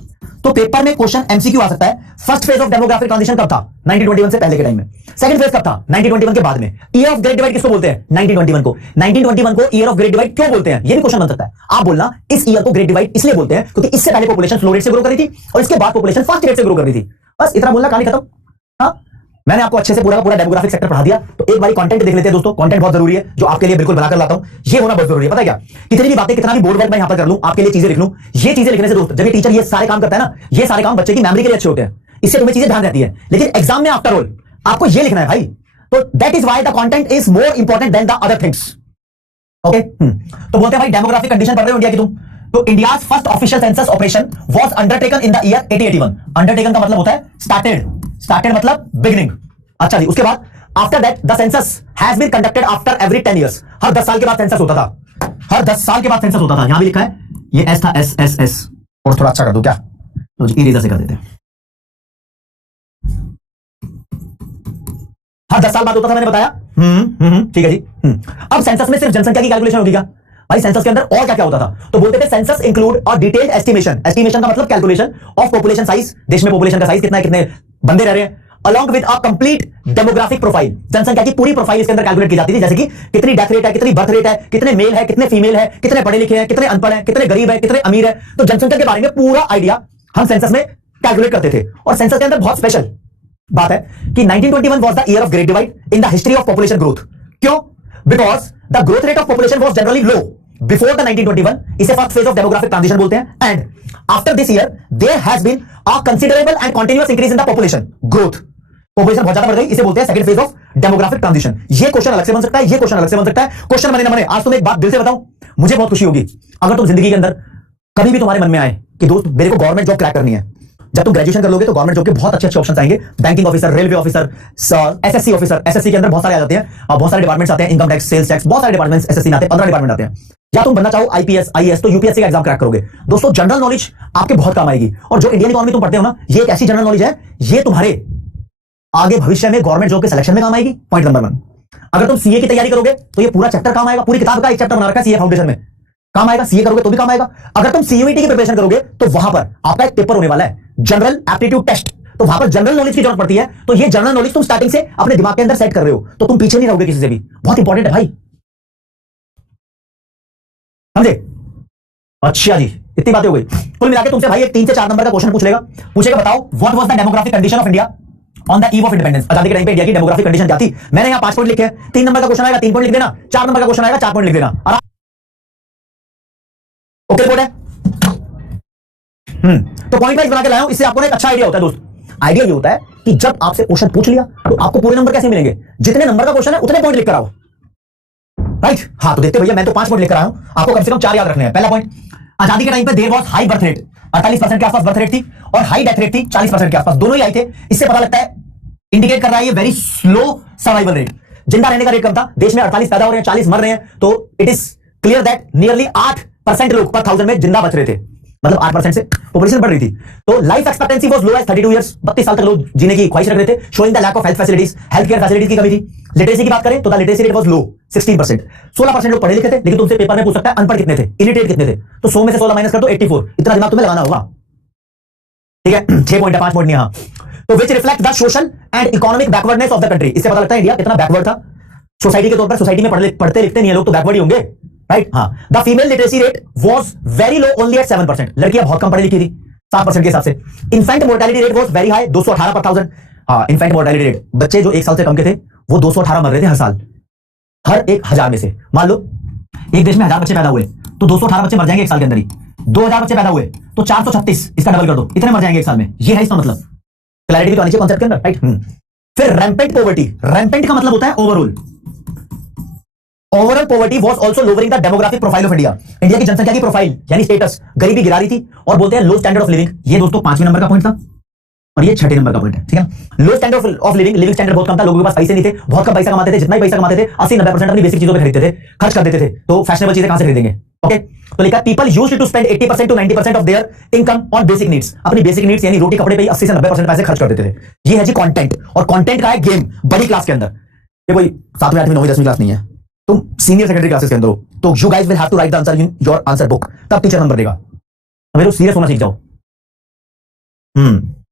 तो पेपर में क्वेश्चन एमसीक्यू आ सकता है, first phase of demographic transition कब था? 1921 से पहले के टाइम में। सेकंड फेज कब था? 1921 के बाद में। ईयर ऑफ ग्रेट डिवाइड किसको बोलते हैं? 1921 को। 1921 को ईयर ऑफ ग्रेट डिवाइड क्यों बोलते हैं? ये भी क्वेश्चन बन सकता है। आप बोलना इस ईयर को ग्रेट डिवाइड इसलिए बोलते हैं क्योंकि इससे पहले पॉपुलेशन स्लो रेट से ग्रो कर रही थी, और इसके बाद पॉपुलेशन फास्ट रेट से ग्रो कर रही थी। बस इतना बोलना, कहानी खत्म। हाँ, मैंने आपको अच्छे से पूरा का पूरा डेमोग्राफिक सेक्टर पढ़ा दिया। तो एक बार कंटेंट देख लेते हैं दोस्तों। कंटेंट बहुत जरूरी है, जो आपके लिए बिल्कुल बनाकर लाता हूं। ये होना बहुत जरूरी है। पता है क्या, कितनी भी बातें, कितना भी बोर्ड वर्क मैं यहां पर कर लूं, आपके लिए चीजें लिख लूं, ये चीजें लिखने से दोस्त, जब ये टीचर ये सारे काम करता है ना, ये सारे काम बच्चे की मेमोरी के लिए अच्छे होते हैं, इससे तुम्हें चीजें ध्यान रहती है। लेकिन एग्जाम में आफ्टर ऑल आपको ये लिखना है भाई। तो that is why the content is more important than the other things. Okay, तो बोलते हैं भाई डेमोग्राफिक कंडीशन पढ़ रहे हो इंडिया की तुम, तो India's first official census operation was undertaken in the year 1881। Undertaken का मतलब होता है स्टार्टेड, स्टार्टेड मतलब बिगिनिंग। अच्छा जी, उसके बाद after that the census has been conducted after every 10 years. हर 10 साल के बाद सेंसस होता था, हर 10 साल के बाद सेंसस होता था। यहां भी लिखा है, ये एस था, एस एस एस, और थोड़ा अच्छा कर दो क्या, तो इरेजर से कर देते हैं। हर 10 साल बाद होता था, मैंने बताया। ठीक है जी। अब सेंसस में सिर्फ जनसंख्या की कैलकुलेशन होगी क्या भाई? सेंसस के अंदर और क्या क्या होता था? तो बोलते थे सेंसस इंक्लूड और डिटेल्ड एस्टिमेशन। एस्टिमेशन का मतलब कैलकुलेशन ऑफ पॉपुलेशन साइज, देश में पॉपुलेशन का साइज कितना है, कितने बंदे रह रहे हैं, along with a complete demographic profile. जनसंख्या की पूरी प्रोफाइल इसके अंदर कैलकुलेट की जाती थी, जैसे कि कितनी डेथ रेट है, कितनी बर्थ रेट है, कितने मेल है, कितने फीमेल है, कितने पढ़े लिखे हैं, कितने अनपढ़ हैं, कितने गरीब है, कितने अमीर है। तो जनसंख्या के बारे में पूरा आइडिया हम सेंसस में कैलकुलेट करते थे। और सेंसस के अंदर बहुत स्पेशल बात है कि 1921 was the year of great divide in the history of population growth. क्यों? Because the growth rate of population was generally low before the 1921। इसे first phase of demographic transition बोलते हैं। And after this year there has been a considerable and continuous increase in the population growth. Population बहुत ज्यादा बढ़ गई, इसे बोलते हैं second phase of demographic transition. ये क्वेश्चन अलग से बन सकता है, ये क्वेश्चन अलग से बन सकता है। क्वेश्चन बने ना बने, आज तुम्हें एक बात दिल से बताऊं, मुझे बहुत खुशी होगी अगर तुम जिंदगी के अंदर कभी भी तुम्हारे मन में आए कि दोस्त मेरे को गवर्नमेंट जॉब क्रैक करनी है। जब तुम ग्रेजुएशन कर लोगे तो गवर्नमेंट जॉब के बहुत अच्छे अच्छे ऑप्शंस आएंगे। Banking officer, railway officer, SSC officer. SSC के अंदर बहुत सारे आ जाते हैं और बहुत सारे डिपार्टमेंट्स आते हैं, इनकम टैक्स, सेल्स टैक्स, बहुत सारे डिपार्टमेंट्स एसएससी में आते हैं, 15 डिपार्टमेंट आते हैं। या तुम बनना चाहो आईपीएस, आईएएस, तो यूपीएससी का एग्जाम क्रैक करोगे। दोस्तों जनरल नॉलेज आपके बहुत काम आएगी। और जो इंडियन इकोनॉमी तुम पढ़ते हो ना, ये एक ऐसी जनरल नॉलेज है, ये तुम्हारे आगे भविष्य में गवर्नमेंट जॉब के सिलेक्शन में काम आएगी। Point number 1। अगर तुम सीए की तैयारी करोगे तो ये पूरा चैप्टर काम आएगा। पूरी किताब का एक चैप्टर बना रखा है सीए फाउंडेशन में, काम आएगा। सीए करोगे तो भी काम आएगा। अगर तुम सीयूईटी की प्रिपरेशन करोगे तो वहां पर आपका एक पेपर होने वाला है, जनरल एप्टीट्यूड टेस्ट। तो वहां पर जनरल नॉलेज की जरूरत पड़ती है। तो ये जनरल नॉलेज तुम स्टार्टिंग से अपने दिमाग के अंदर सेट कर रहे हो, तो तुम पीछे नहीं रहोगे किसी से भी। बहुत इंपॉर्टेंट है भाई, समझे? अच्छा जी, इतनी बातें हो गई। कुल मिलाकर तुमसे भाई एक 3 से 4 नंबर का क्वेश्चन पूछेगा बताओ what was the demographic condition of India on the eve of independence. आजादी के टाइम पे इंडिया की डेमोग्राफिक कंडीशन क्या थी? मैंने यहां 5 पॉइंट लिखे हैं। 3 नंबर का क्वेश्चन आएगा 3 पॉइंट लिख देना, 4 नंबर का क्वेश्चन आएगा 4 पॉइंट लिख देना। ओके रिपोर्ट है। तो पॉइंट वाइज बना के लाया हूं, इससे आपको एक अच्छा आइडिया होता है दोस्त। आइडिया ये होता है कि जब आपसे क्वेश्चन पूछ लिया तो आपको पूरे नंबर कैसे मिलेंगे? जितने नंबर का क्वेश्चन है उतने पॉइंट लिख कर आओ, राइट? हाँ, तो देखते भैया मैं तो 5 पॉइंट लिख कर आया हूं, आपको कम से कम 4 याद रखने हैं। पहला पॉइंट, आजादी के टाइम पे there was high birth rate, 48% के आसपास बर्थ रेट थी, और हाई डेथ रेट थी, 40% के आसपास। दोनों ही आए थे। इससे पता लगता है, इंडिकेट कर रहा है ये वेरी स्लो सर्वाइवल रेट, जिंदा रहने का रेट कम था। देश में 48 पैदा हो रहे हैं, 40 मर रहे हैं, तो it is clear that nearly 8% लोग पर 1000 में जिंदा बच रहे थे। मतलब 8% से पॉपुलेशन बढ़ रही थी। तो life expectancy was low as 32 years, 32 साल तक लोग जीने की ख्वाहिश रख रहे थे। Showing the lack of health facilities, health care facilities की कमी थी। लिटरेसी की बात करें तो the literacy rate was low 16%। 16% लोग पढ़े लिखे थे, लेकिन तुमसे पेपर में पूछ सकता है अनपढ़ कितने थे, इलिटरेट कितने थे। तो 100 में से 16 माइनस कर दो, 84। इतना दिमाग तुम्हें लगाना होगा, ठीक है? 6 पॉइंट है, 5 पॉइंट नहीं। हाँ, तो which reflect the social and economic backwardness of the country. इससे पता लगता है इंडिया कितना बैकवर्ड था सोसाइटी के तौर पर। सोसाइटी में पढ़ते लिखते नहीं है लोग, तो बैकवर्ड ही होंगे, राइट? हाँ, the female literacy rate was very low only at 7%। लड़कियां बहुत कम पढ़ी लिखी थी 7% के हिसाब से। Infant mortality rate was very high, 218 पर 1000। हाँ, इन्फेंट मोर्टेलिटी रेट, बच्चे जो 1 साल से कम के थे वो 218 मर रहे थे हर साल, हर 1000 में से। मान लो एक देश में 1000 बच्चे पैदा हुए तो 218 बच्चे मर जाएंगे 1 साल के अंदर ही। 2000 बच्चे पैदा हुए तो 436, इसका डबल कर दो, इतने मर जाएंगे 1 साल में। ये है इसका मतलब। क्लैरिटी भी तो आनी चाहिए कॉन्सेप्ट के अंदर, राइट? फिर रैम्पेंट पॉवर्टी। रैम्पेंट का मतलब होता है overall. Overall poverty was also lowering the demographic profile of India. India की जनसंख्या की प्रोफाइल यानी स्टेटस, गरीबी गिरा रही थी। और बोलते हैं लो स्टैंडर्ड ऑफ लिविंग। ये दोस्तों 5वें नंबर का पॉइंट था और ये 6ठे नंबर का पॉइंट है, ठीक है? Low standard of living, living standard बहुत कम था, लोगों के पास पैसे नहीं थे, बहुत कम पैसा कमाते थे। जितना ही पैसा कमाते थे 80-90% अपनी बेसिक चीजों पे खरीदते थे, खर्च कर देते थे। तो फैशनेबल चीजें कहां से खरीदेंगे? ओके, तो लिखा people used to spend 80% to 90% of their income on basic needs. अपनी बेसिक नीड्स यानी रोटी कपड़े पे 80 से 90% पैसे खर्च कर देते थे। ये है जी कंटेंट। और कंटेंट का है गेम बड़ी क्लास के अंदर। ये कोई 7वीं 8वीं 9वीं 10वीं क्लास नहीं है, तुम सीनियर सेकेंडरी क्लासेस के अंदर हो। तो you guys will have to write the answer in your answer book, तब टीचर नंबर देगा। तो सीरियस होना सीख जाओ।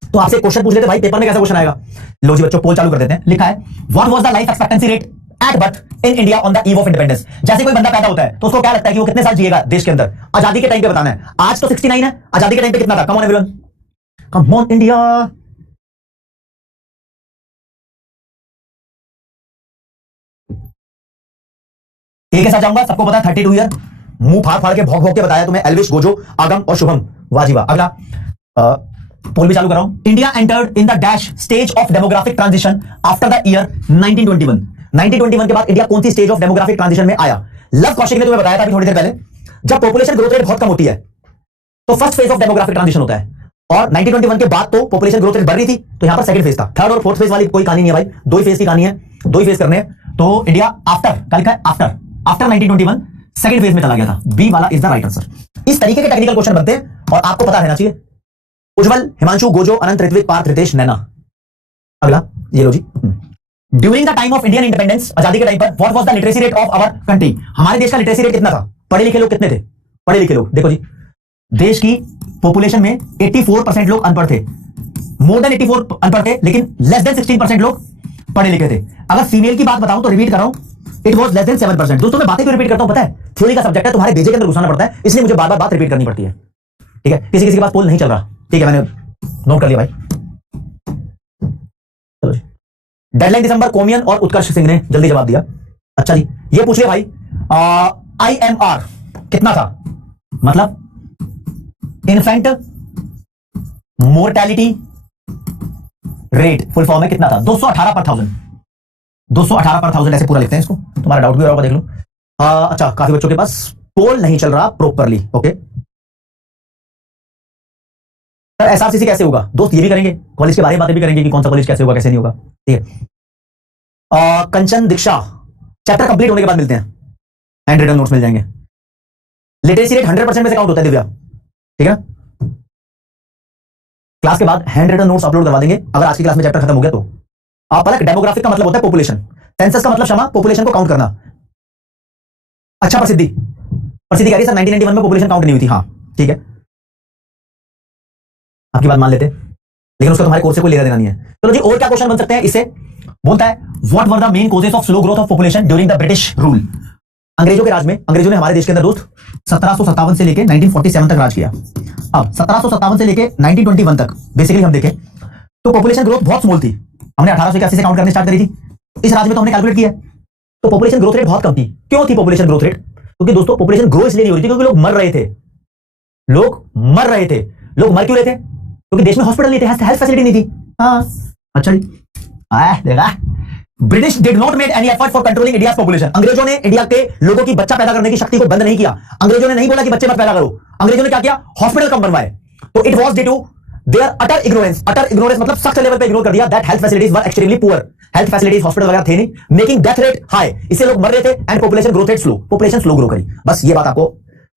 तो आपसे क्वेश्चन पूछ लेते भाई पेपर में कैसा क्वेश्चन आएगा। लो जी बच्चों, पोल चालू कर देते हैं। लिखा है what was the life expectancy rate at birth in India on the eve of independence. जैसे कोई बंदा पैदा होता है तो उसको क्या लगता है कि वो कितने साल जिएगा देश के अंदर? आजादी के टाइम पे बताना है। आज तो 69 है, आजादी के टाइम पे कितना था? कम on everyone, come on India. एक ऐसा जाऊंगा, सबको पता है 32 ईयर। मुंह फाड़ फाड़ के भौंक भौंक के बताया तुम्हें एल्विश, गोजो, आगम और शुभम। वाजिबा। अगला पोल भी चालू कर रहा हूं। India entered in the dash stage of demographic transition after the year 1921। 1921 के बाद इंडिया कौन सी स्टेज ऑफ डेमोग्राफिक ट्रांजिशन में आया? लव कौशिक ने तुम्हें बताया था अभी थोड़ी देर पहले, जब पॉपुलेशन ग्रोथ रेट बहुत कम होती है तो first phase of demographic transition होता है। और 1921 के बाद तो पॉपुलेशन ग्रोथ रेट बढ़ रही थी, तो यहां पर सेकंड फेज था। थर्ड और फोर्थ फेज वाली कोई कहानी नहीं है भाई, 2 ही फेज की कहानी है, 2 ही फेज करने हैं। तो इंडिया आफ्टर, क्या लिखा है? आफ्टर 1921 सेकंड फेज में चला गया था। बी वाला इज द राइट आंसर। इस तरीके के टेक्निकल क्वेश्चन बनते हैं और आपको पता रहना चाहिए। उज्जवल, हिमांशु, गोजो, अनंत, ऋत्विक, पार्थ, रितेश, नैना। अगला ये लो जी, during the time of Indian independence, आजादी के टाइम पर, what was the literacy rate of our country? हमारे देश का लिटरेसी रेट कितना था? पढ़े लिखे लोग कितने थे? पढ़े लिखे लोग देखो जी, देश की पॉपुलेशन में 84% लोग अनपढ़ थे, मोर देन 84 अनपढ़ थे, लेकिन लेस देन 16% लोग पढ़े लिखे थे। अगर फीमेल की बात बताऊं तो रिपीट कर रहा हूं, इट वाज लेस देन 7%। दोस्तों मैं बातें क्यों रिपीट करता हूं पता है? थ्योरी का सब्जेक्ट है, तुम्हारे भेजे के अंदर घुसाना पड़ता है, इसलिए मुझे बार बार बात रिपीट करनी पड़ती है। ठीक है, किसी किसी के पास पोल नहीं चल रहा, ठीक है, मैंने नोट कर लिया भाई। चलो जी, डेडलाइन दिसंबर, कोमियन और उत्कर्ष सिंह ने जल्दी जवाब दिया। अच्छा जी, ये पूछ लिया भाई, IMR कितना था? मतलब infant mortality rate full form में कितना था? 218 पर 1000, 218 पर 1000 ऐसे पूरा लिखते हैं इसको, तुम्हारा डाउट भी होगा, देख लो। अच्छा, काफी बच्चों के पास पोल नहीं चल रहा प्रॉपरली, ओके। सर SRCC कैसे होगा? दोस्त ये भी करेंगे, कॉलेज के बारे में बातें भी करेंगे कि कौन सा कॉलेज कैसे होगा कैसे नहीं होगा, ठीक है। कंचन दीक्षा, चैप्टर कंप्लीट होने के बाद मिलते हैं, हैंड रिटन नोट्स मिल जाएंगे। लिटरेसी रेट 100% में से काउंट होता है दिव्या, ठीक है। क्लास के बाद हैंड रिटन नोट्स अपलोड करवा देंगे, अगर आज की क्लास में चैप्टर खत्म हो गया तो। आप अलग, डेमोग्राफिक का मतलब होता है पॉपुलेशन, सेंसस का मतलब क्षमा पॉपुलेशन को काउंट करना। अच्छा, प्रसिद्धि प्रसिद्धि कह रही है सर 1991 में पॉपुलेशन काउंट नहीं हुई थी, हाँ ठीक है, आपकी बात मान लेते, लेकिन उसका तुम्हारे कोर्स से कोई लेना देना नहीं है। चलो जी, और क्या क्वेश्चन बन सकते हैं इससे? बोलता है what were the main causes of slow growth of population during the British rule? अंग्रेजों के राज में, अंग्रेजों ने हमारे देश के अंदर दोस्त 1757 से लेके 1947 तक राज किया। अब 1757 से लेके 1921 तक बेसिकली हम देखें तो पॉपुलेशन ग्रोथ बहुत स्मॉल थी। हमने 1881 से काउंट करने स्टार्ट करी थी, इस राज में तो हमने कैलकुलेट किया, तो पॉपुलेशन ग्रोथ रेट बहुत कम थी। क्यों थी पॉपुलेशन ग्रोथ रेट? क्योंकि दोस्तों पॉपुलेशन ग्रो इसलिए नहीं हो रही थी क्योंकि लोग मर रहे थे, लोग मर रहे थे। लोग मर क्यों रहे थे? क्योंकि देश में हॉस्पिटल नहीं थे, हेल्थ फैसिलिटी नहीं थी। हाँ अच्छा जी, देखा, British did not made any effort for controlling India's population. अंग्रेजों ने इंडिया के लोगों की बच्चा पैदा करने की शक्ति को बंद नहीं किया। अंग्रेजों ने नहीं बोला कि बच्चे मत पैदा करो, अंग्रेजों ने क्या किया? हॉस्पिटल कम बनवाए। तो it was due to their utter ignorance, utter ignorance मतलब सख्त लेवल पे इग्नोर कर दिया, that health facilities were extremely poor. Health facilities hospital वगैरह थे नहीं, मेकिंग डेथ रेट हाई, इससे लोग मर रहे थे, and population growth rate slow, population slow grow करी। बस ये बात आपको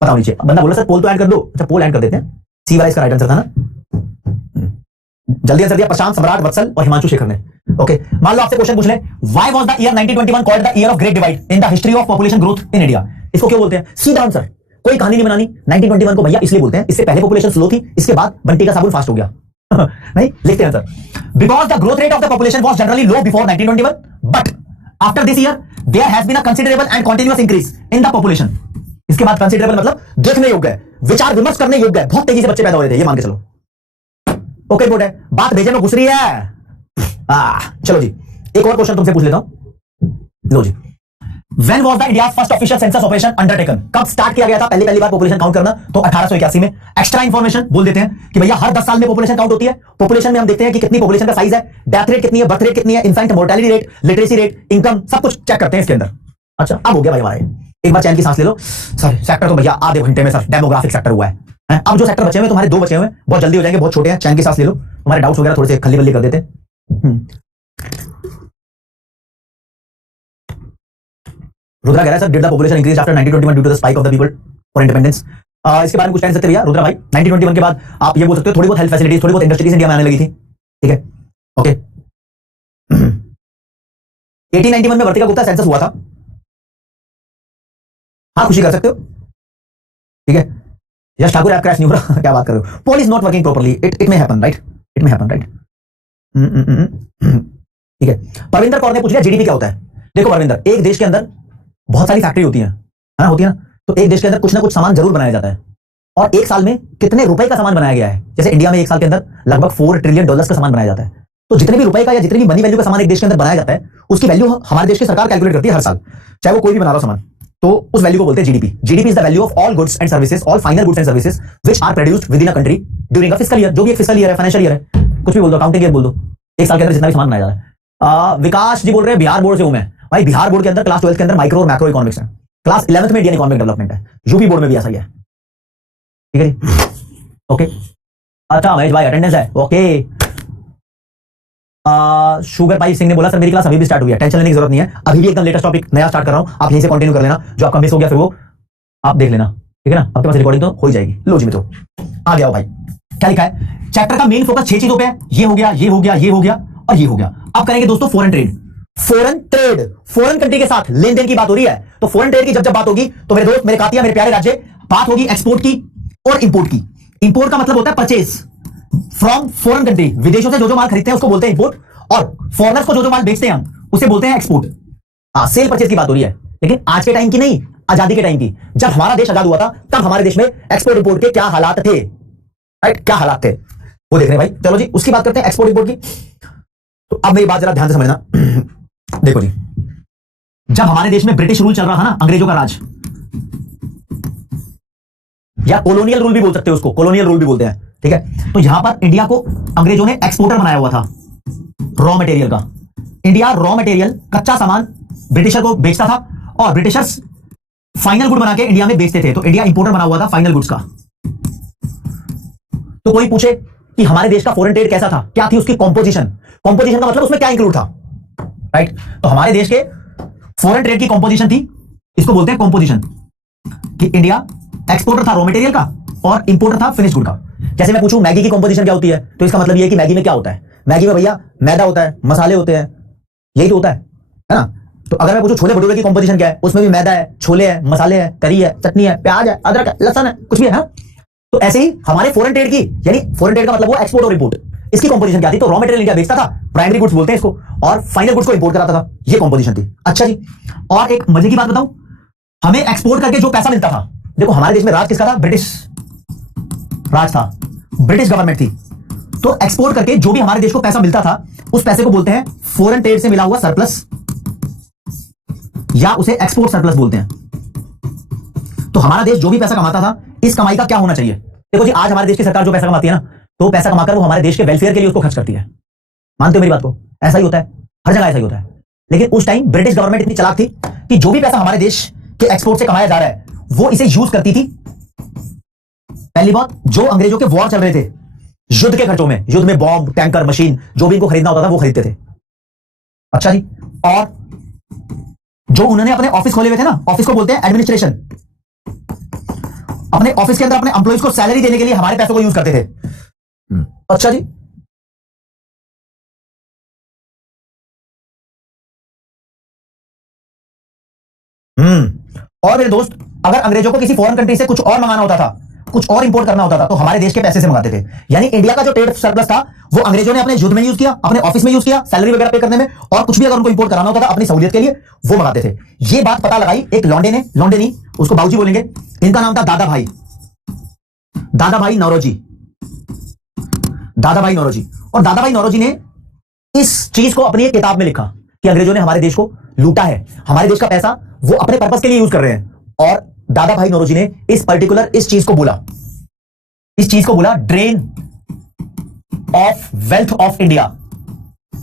पता होनी चाहिए। बंदा बोला सर पोल तो ऐड कर दो, अच्छा पोल ऐड कर देते हैं। सी वाला इसका राइट आंसर था ना, जल्दी आंसर दिया प्रशांत, सम्राट, वत्सल और हिमांशु शेखर ने। ओके, मान लो आपसे क्वेश्चन पूछ ले, why was the year 1921 called the year of great divide in the history of population growth in India? इसको क्यों बोलते हैं? सीधा आंसर, कोई कहानी नहीं बनानी। 1921 को भैया इसलिए बोलते हैं, इससे पहले पॉपुलेशन स्लो थी, इसके बाद बंटी का साबुन फास्ट हो गया। नहीं, लिखते हैं answer, because the growth rate of the population was generally low before 1921 but after this year there has been a considerable and continuous increase in the population. इसके बाद कंसीडरेबल मतलब देखने योग्य है, विचार विमर्श करने योग्य है, बहुत तेजी से बच्चे पैदा हो रहे थे, ये मान के चलो। ओके गुड है, बात भेजे में घुस रही है। चलो जी, एक और क्वेश्चन तुमसे पूछ लेता हूं, लो जी। When was the India's first official census operation undertaken? कब स्टार्ट किया गया था पहली बार पॉपुलेशन काउंट करना? तो 1881 में। एक्स्ट्रा इंफॉर्मेशन बोल देते हैं कि भैया हर 10 साल में पॉपुलेशन काउंट होती है। पॉपुलेशन में हम देखते हैं कि कितनी पॉपुलेशन का साइज है, डेथ रेट कितनी है, बर्थ रेट कितनी है, infant mortality rate, literacy rate, income, सब कुछ चेक करते हैं इसके अंदर। अच्छा, अब हो गया भाई हमारे, एक बार चैन की सांस ले लो। सर सेक्टर तो भैया आधे घंटे में सर डेमोग्राफिक सेक्टर हुआ है। अब जो सेक्टर बचे हुए तुम्हारे 2 बचे हुए, बहुत जल्दी हो जाएंगे, बहुत छोटे हैं, चैन की सांस ले लो। तुम्हारे डाउट्स वगैरह थोड़े से खल्ली बल्ली कर देते हैं। रुद्रा कह रहा है sir did the population increase after 1921 due to the spike of the people for independence? इसके बारे में कुछ कह सकते हैं भैया रुद्रा भाई? 1921 के बाद आप ये बोल सकते हो थोड़ी बहुत हेल्थ फैसिलिटीज, थोड़ी बहुत इंडस्ट्रीज इंडिया में आने लगी थी, ठीक है। ओके, 1891 में वर्तिका गुप्ता सेंसस हुआ था, हाँ खुशी कर सकते हो, ठीक है। यश ठाकुर ऐप क्रैश नहीं हो रहा, क्या बात कर रहे हो? Poll is not working properly, it may happen right, it may happen right, ठीक है। परविंदर कौर ने पूछ लिया जीडीपी क्या होता है? देखो परविंदर, एक देश के अंदर बहुत सारी फैक्ट्री होती है ना, होती है ना, तो एक देश के अंदर कुछ ना कुछ सामान जरूर बनाया जाता है, और एक साल में कितने रुपए का सामान बनाया गया है। जैसे इंडिया में एक साल के अंदर लगभग $4 ट्रिलियन का सामान बनाया जाता है, तो जितने भी रुपए का या जितनी भी मनी वैल्यू का सामान एक देश के अंदर बनाया जाता है, उसकी वैल्यू हमारे देश की सरकार कैलकुलेट करती है हर साल, चाहे वो कोई भी बना रहा सामान, तो उस वैल्यू को बोलते हैं GDP. GDP is the value of all goods and services, all final goods and services which are produced within a country during a fiscal year. जो भी एक फिस्कल ईयर है, फाइनेंशियल ईयर है, कुछ भी बोल दो, अकाउंटिंग ईयर बोल दो, एक साल के अंदर जितना भी सामान बनाया जा रहा है। विकास जी बोल रहे हैं बिहार बोर्ड से हूं मैं। भाई बिहार बोर्ड के अंदर क्लास 12 के अंदर माइक्रो और मैक्रो इकोनॉमिक्स है, क्लास 11th में इंडियन इकोनॉमिक डेवलपमेंट है, यूपी बोर्ड में भी ऐसा ही है, ठीक है जी। ओके, अच्छा महेश भाई अटेंडेंस है, ओके। शुगर पाइप सिंह ने बोला सर मेरी क्लास अभी भी स्टार्ट हुई है, टेंशन लेने की जरूरत नहीं है, अभी भी एकदम लेटेस्ट टॉपिक नया स्टार्ट कर रहा हूं, आप यहीं से कंटिन्यू कर लेना, जो आपका मिस हो गया फिर वो आप देख लेना, ठीक है ना, आपके पास रिकॉर्डिंग तो हो ही जाएगी। लो जी मित्रों आ गया भाई, क्या लिखा है? चैप्टर का मेन फोकस 6 चीजों पे है, ये हो गया, ये हो गया, ये हो गया और ये हो गया। अब करेंगे दोस्तों foreign trade. Foreign trade, foreign country के साथ लेन देन की बात हो रही है। तो फॉरेन ट्रेड की जब जब बात होगी तो मेरे दोस्त, मेरे कातिया, मेरे प्यारे राज्य, बात होगी एक्सपोर्ट की और इंपोर्ट की। इंपोर्ट का मतलब होता है परचेज फ्रॉम फॉरेन कंट्री, विदेशों से जो जो माल खरीदते हैं उसको बोलते हैं इंपोर्ट, और फॉरेनर्स को जो जो माल बेचते हैं हम उसे बोलते हैं एक्सपोर्ट। सेल परचेज की बात हो रही है, लेकिन आज के टाइम की नहीं, आजादी के टाइम की। जब हमारा देश आजाद हुआ था तब हमारे देश में एक्सपोर्ट इंपोर्ट के क्या हालात थे, राइट, क्या हालात थे वो देख रहे हैं भाई। चलो जी उसकी बात करते हैं, एक्सपोर्ट इंपोर्ट की। तो अब मेरी बात जरा ध्यान से समझना। देखो जी, जब हमारे देश में ब्रिटिश रूल चल रहा था ना, अंग्रेजों का राज, या कॉलोनियल रूल भी बोल सकते हो उसको, कॉलोनियल रूल भी बोलते हैं, ठीक है। तो यहां पर इंडिया को अंग्रेजों ने एक्सपोर्टर बनाया हुआ था रॉ मटेरियल का। इंडिया रॉ मटेरियल, कच्चा सामान ब्रिटिशर को बेचता था और ब्रिटिशर्स फाइनल गुड बना के इंडिया में बेचते थे। तो इंडिया इंपोर्टर बना हुआ था फाइनल गुड्स का। तो कोई पूछे कि हमारे देश का फॉरेन ट्रेड कैसा था, क्या थी उसकी कॉम्पोजिशन, कॉम्पोजिशन का मतलब उसमें क्या इंक्लूड था, राइट। तो हमारे देश के फॉरेन ट्रेड की कॉम्पोजिशन थी, इसको बोलते हैं कॉम्पोजिशन, कि इंडिया एक्सपोर्टर था रॉ मटेरियल का और इंपोर्टर था फिनिश गुड का। जैसे मैं पूछूं मैगी की कॉम्पोजिशन क्या होती है, तो इसका मतलब ये है कि मैगी में क्या होता है। मैगी में भैया मैदा होता है, मसाले होते हैं, यही तो होता है ना। तो अगर मैं पूछूं छोले भटूरे की कॉम्पोजिशन क्या है, उसमें भी मैदा है, छोले है, मसाले है, करी है, चटनी है, प्याज है, अदरक है, लहसुन है, कुछ भी है। तो ऐसे ही हमारे फॉरेन ट्रेड की, यानी फॉरेन ट्रेड का मतलब वो एक्सपोर्ट और इंपोर्ट, इसकी कॉम्पोजिशन क्या थी। तो रॉ मटेरियल इंडिया बेचता था, प्राइमरी गुड्स बोलते हैं इसको, और फाइनल गुड्स को इंपोर्ट कराता था, ये कॉम्पोजिशन थी। अच्छा जी, और एक मजे की बात बताऊं, हमें एक्सपोर्ट करके जो पैसा मिलता था, देखो हमारे देश में राज किसका था, ब्रिटिश राज था, ब्रिटिश गवर्नमेंट थी। तो एक्सपोर्ट करके जो भी हमारे देश को पैसा मिलता था, उस पैसे को बोलते हैं फॉरेन ट्रेड से मिला हुआ सरप्लस, या उसे एक्सपोर्ट सरप्लस बोलते हैं। तो हमारा देश जो भी पैसा कमाता था, इस कमाई का क्या होना चाहिए। देखो जी, आज हमारे देश की सरकार जो पैसा कमाती है ना, तो पैसा कमाकर वो हमारे देश के वेलफेयर के लिए उसको खर्च करती है। मानते हो मेरी बात को, ऐसा ही होता है, हर जगह ऐसा ही होता है। लेकिन उस टाइम ब्रिटिश गवर्नमेंट इतनी चालाक थी कि जो भी पैसा हमारे देश के एक्सपोर्ट से कमाया जा रहा है, वो इसे यूज करती थी। पहली बात, जो अंग्रेजों के वॉर चल रहे थे, युद्ध के खर्चों में, युद्ध में बॉम्ब, टैंकर, मशीन, जो भी इनको खरीदना होता था वो खरीदते थे। अच्छा जी, और जो उन्होंने अपने ऑफिस खोले हुए थे ना, ऑफिस को बोलते हैं एडमिनिस्ट्रेशन। अपने ऑफिस के अंदर अपने एम्प्लॉइज को सैलरी देने के लिए हमारे पैसों को यूज करते थे। अच्छा जी, और मेरे दोस्त, अगर अंग्रेजों को किसी फॉरेन कंट्री से कुछ और मंगाना होता था, कुछ और इंपोर्ट करना होता था, तो हमारे देश के पैसे से मंगाते थे। यानी इंडिया का जो ट्रेड सरप्लस था, वो अंग्रेजों ने अपने युद्ध में यूज किया, अपने ऑफिस में यूज किया, सैलरी वगैरह पे करने में, और कुछ भी अगर उनको इंपोर्ट कराना होता था अपनी सहूलियत के लिए, वो मंगाते थे। ये बात पता लगाई एक लौंडे ने, लौंडे नहीं उसको बाबूजी बोलेंगे, इनका नाम था दादा भाई, दादा भाई नौरोजी, दादा भाई नौरोजी। और दादा भाई नौरोजी ने इस चीज को अपनी एक किताब में लिखा कि अंग्रेजों ने हमारे देश को लूटा है, हमारे देश का पैसा वो अपने पर्पस के लिए यूज कर रहे हैं। और दादा भाई नौरोजी ने इस पर्टिकुलर इस चीज को बोला, इस चीज को बोला drain of wealth of India.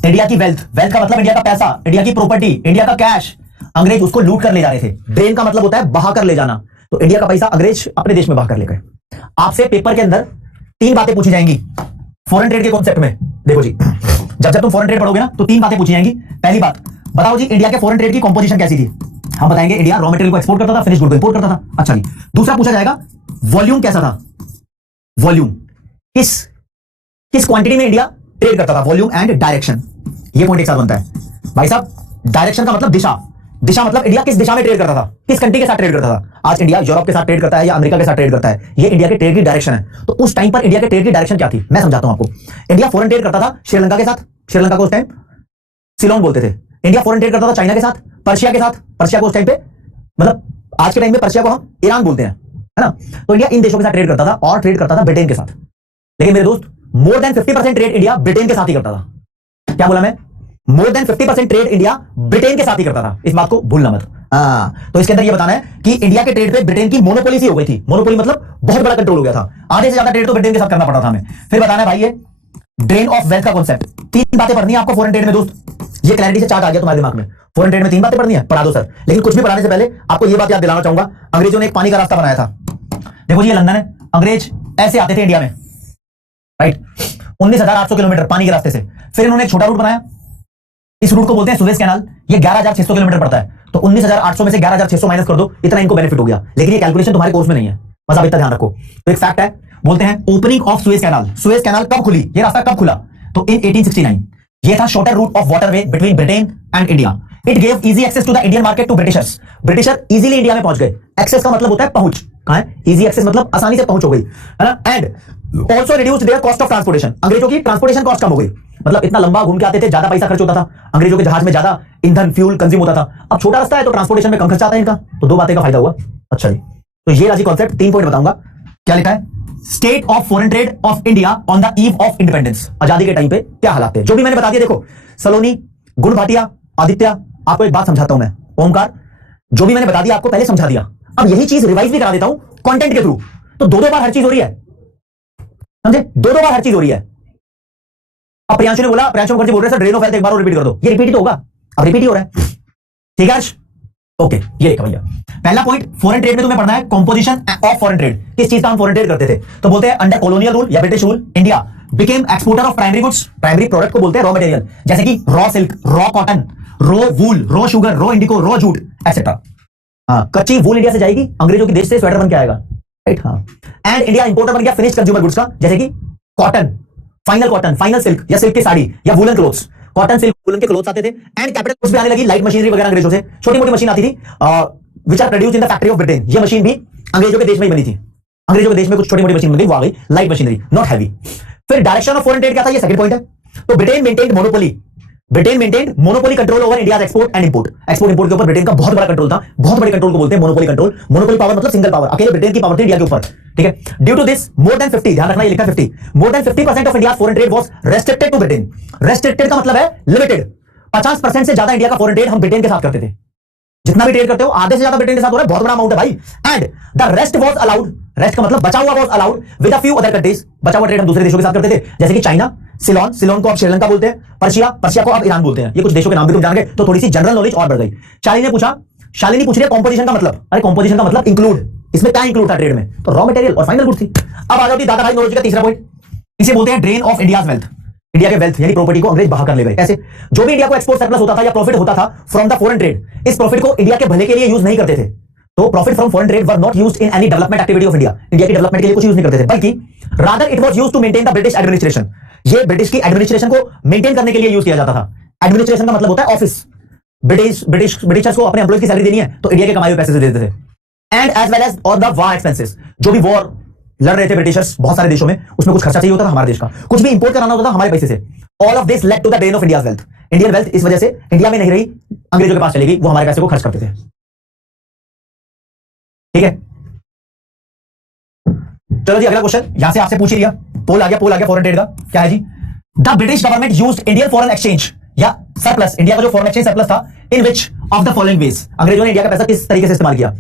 India की वेल्थ, वेल्थ का मतलब इंडिया का पैसा, इंडिया की प्रॉपर्टी, इंडिया का कैश, अंग्रेज उसको लूट कर ले जा रहे थे। ड्रेन का मतलब होता है बहा कर ले जाना, तो इंडिया का पैसा अंग्रेज अपने देश में बहा कर ले गए। आपसे पेपर के अंदर 3 बातें पूछी जाएंगी फॉरेन ट्रेड के कॉन्सेप्ट में। देखो जी, जब जब तुम फॉरेन ट्रेड पढ़ोगे ना, तो 3 बातें पूछी जाएंगी। पहली बात, बताओ जी इंडिया के फॉरेन ट्रेड की कंपोजिशन कैसी थी। हम बताएंगे इंडिया रॉ मटेरियल को एक्सपोर्ट करता था, फिनिश गुड को इंपोर्ट करता था। अच्छा जी, दूसरा पूछा जाएगा वॉल्यूम कैसा था, वॉल्यूम किस किस क्वांटिटी में इंडिया ट्रेड करता था, वॉल्यूम एंड डायरेक्शन। ये पॉइंट एक साथ बनता है भाई साहब। डायरेक्शन का मतलब दिशा, दिशा मतलब इंडिया किस दिशा में ट्रेड करता था, किस कंट्री के साथ ट्रेड करता था। आज इंडिया यूरोप के साथ ट्रेड करता है या अमेरिका के साथ ट्रेड करता है, ये इंडिया के ट्रेड की डायरेक्शन है। तो उस टाइम पर इंडिया के ट्रेड की डायरेक्शन क्या थी, मैं समझाता हूं आपको। इंडिया फॉरेन ट्रेड करता था श्रीलंका के साथ, श्रीलंका को उस टाइम सिलोन बोलते थे। इंडिया फॉरेन ट्रेड करता था चाइना के साथ, पर्शिया के साथ, पर्शिया को उस टाइम पे, मतलब आज के टाइम में पर्शिया को हम ईरान बोलते हैं, है ना। तो इंडिया इन देशों के साथ ट्रेड करता था, और ट्रेड करता था ब्रिटेन के साथ। लेकिन मेरे दोस्त, मोर देन 50% ट्रेड इंडिया ब्रिटेन के साथ ही करता था। क्या बोला मैं, मोर देन 50% ट्रेड इंडिया ब्रिटेन के साथ ही करता था, इस बात को भूलना मत। तो इसके अंदर ये बताना है कि इंडिया के ट्रेड पे ब्रिटेन की मोनोपोली सी हो गई थी। मोनोपोली मतलब बहुत बड़ा कंट्रोल हो गया था, आधे से ज्यादा ट्रेड तो ब्रिटेन के साथ करना पड़ा था हमें। फिर बताना है भाई ये ड्रेन ऑफ वेल्थ का कॉन्सेप्ट। 3 बातें पढ़नी है आपको फॉरेन ट्रेड में दोस्त, ये क्लैरिटी से चार्ट आ गया तुम्हारे दिमाग में। फॉरेन ट्रेड में 3 बातें पढ़नी है, पढ़ा दो सर। लेकिन कुछ भी पढ़ाने से पहले आपको ये बात याद दिलाना चाहूंगा, अंग्रेजों ने एक पानी का रास्ता बनाया था। देखो जी, ये लंदन है, अंग्रेज ऐसे आते थे इंडिया में, राइट, 19,800 किलोमीटर पानी के रास्ते से। फिर इन्होंने एक छोटा रूट बनाया, इस रूट को बोलते हैं सुएज कैनाल। ये 11,600 किलोमीटर पड़ता है, तो 19,800 में से 11,600 माइनस कर दो, इतना इनको बेनिफिट हो गया। लेकिन ये कैलकुलेशन तुम्हारे कोर्स में नहीं है, बस आप इतना ध्यान रखो। तो एक फैक्ट है, बोलते हैं opening of Suez canal. Suez canal कब खुली, ये रास्ता कब खुला, तो इन 1869। ये था shorter route of waterway between Britain and India. It gave easy access to the Indian market to Britishers. Britisher easily India में पहुंच गए. एक्सेस का मतलब होता है पहुंच. कहां है? इजी एक्सेस मतलब आसानी से पहुंच हो गई, है ना. And also reduced there cost of transportation. अंग्रेजों की ट्रांसपोर्टेशन कॉस्ट कम हो गई. मतलब इतना लंबा घूम के आते थे, ज्यादा पैसा खर्च होता था. अंग्रेजों के जहाज में ज्यादा ईंधन फ्यूल कंज्यूम होता था. अब छोटा रास्ता है तो ट्रांसपोर्टेशन में कम खर्चा आता है इनका. तो दो बातें का फायदा हुआ. अच्छा जी, तो ये राजी कॉन्सेप्ट 3 पॉइंट बताऊंगा. क्या लिखा है? State of foreign trade of India on the eve of independence. आजादी के टाइम पे क्या हालात थे, जो भी मैंने बता दिया. देखो, सलोनी, गुण भाटिया, आदित्य. आपको एक बात समझाता हूं मैं, ओमकार, जो भी मैंने बता दिया आपको पहले समझा दिया. अब यही चीज रिवाइज भी करा देता हूं कंटेंट के थ्रू. तो दो बार हर चीज हो रही है, समझे? दो बार हर चीज हो रही है. अब प्रियांशु ने बोला, प्रियांशु मुखर्जी बोल रहे हैं सर ड्रेन ऑफ वेल्थ एक बार और रिपीट कर दो. ये रिपीट ही तो होगा. अब रिपीट ही हो रहा है. ठीक है ओके. ये देखो भैया, पहला पॉइंट, फॉरेन ट्रेड में तुम्हें पढ़ना है कंपोजिशन ऑफ फॉरेन ट्रेड. किस चीज का हम फॉरेन ट्रेड करते थे? तो बोलते हैं अंडर कॉलोनियल रूल या British rule India became exporter of primary goods. Primary product को बोलते हैं रॉ मटेरियल, जैसे कि raw silk, raw cotton, raw wool, raw sugar, raw indigo, raw jute etcetera. हाँ, कच्ची वूल इंडिया से जाएगी, अंग्रेजों के देश से स्वेटर बन के आएगा, राइट. हाँ, एंड इंडिया इंपोर्टर बन गया फिनिश कंज्यूमर गुड्स का, जैसे कि कॉटन, फाइनल सिल्क या सिल्क की साड़ी या woollen clothes. Cotton silk woollen के क्लोथ्स आते थे. एंड कैपिटल गुड्स भी आने लगी, लाइट मशीनरी वगैरह अंग्रेजों से. छोटी मोटी मशीन आती थी which are produced in the factory of Britain. ये मशीन भी अंग्रेजों के देश में ही बनी थी. अंग्रेजों के देश में कुछ छोटी मोटी मशीन बन गई, वो आ गई लाइट मशीनरी, नॉट हैवी. फिर डायरेक्शन ऑफ फॉरेन ट्रेड क्या था? ये सेकंड पॉइंट है. तो Britain maintained monopoly control over India's export and import. Export import के ऊपर ब्रिटेन का बहुत बड़ा कंट्रोल था. बहुत बड़े कंट्रोल को बोलते हैं मोनोपोली कंट्रोल. मोनोपोली पावर मतलब सिंगल पावर, अकेले ब्रिटेन की पावर थी इंडिया के ऊपर. ठीक है. Due to this more than 50, ध्यान रखना ये लिखा 50, more than 50% of India's foreign trade was restricted to Britain. Restricted का मतलब है लिमिटेड. 50% से ज्यादा इंडिया का फॉरेन ट्रेड हम ब्रिटेन के साथ करते थे. जितना भी ट्रेड करते हो आधे से ज्यादा ब्रिटेन के साथ हो रहा है. बहुत बड़ा अमाउंट है भाई. And the rest was allowed. Rest का मतलब बचा हुआ was allowed with a few other countries. बचा हुआ ट्रेड हम दूसरे देशों के साथ करते थे, जैसे कि चाइना, सिलोन को अब श्रीलंका बोलते हैं, पर्शिया को अब ईरान बोलते हैं. ये कुछ देशों के नाम भी तुम जान गए, तो थोड़ी सी जनरल नॉलेज और बढ़ गई. शालिनी पूछ रही है कंपोजिशन का मतलब. अरे कंपोजिशन का मतलब इंक्लूड. इसमें क्या इंक्लूड था ट्रेड में? तो रॉ मटेरियल और फाइनल गुड थी. अब आ जाती दादा भाई नॉलेज का तीसरा पॉइंट. इसे बोलते हैं drain of India's wealth. India के वेल्थ यानी प्रॉपर्टी को अंग्रेज बाहर कर ले गए. कैसे? जो भी इंडिया को एक्सपोर्ट सरप्लस होता था या प्रॉफिट होता था फ्रॉम द फॉरेन ट्रेड, इस प्रॉफिट को इंडिया के भले के लिए यूज नहीं करते थे. तो profit from foreign trade were not used in any development activity of India. India की डेवलपमेंट के लिए कुछ यूज नहीं करते थे, बल्कि rather it was used to maintain the British administration. ये ब्रिटिश की एडमिनिस्ट्रेशन को मेंटेन करने के लिए यूज किया जाता था. एडमिनिस्ट्रेशन का मतलब होता है ऑफिस. ब्रिटिशर्स को अपने एम्प्लॉय की सैलरी देनी है तो इंडिया के कमाए हुए पैसे से देते थे. And as well as on the war expenses. जो भी वॉर लड़ रहे थे ब्रिटिशर्स बहुत सारे देशों में, उसमें कुछ खर्चा चाहिए होता था हमारे देश का. कुछ भी इंपोर्ट कराना होता था हमारे पैसे से. All of this led to the drain of India's wealth. Indian wealth इस वजह से इंडिया में नहीं रही, अंग्रेजों के पास चली गई. वो हमारे पैसे को खर्च करते थे. ठीक है, चलो जी अगला क्वेश्चन यहां से आपसे पूछ ही लिया. पोल आ गया फॉरेन ट्रेड का. क्या है जी? The British government used Indian foreign exchange या सरप्लस, इंडिया का जो फॉरेन एक्सचेंज सरप्लस था, in which of the following ways. अंग्रेजों ने इंडिया का पैसा किस तरीके से इस्तेमाल किया?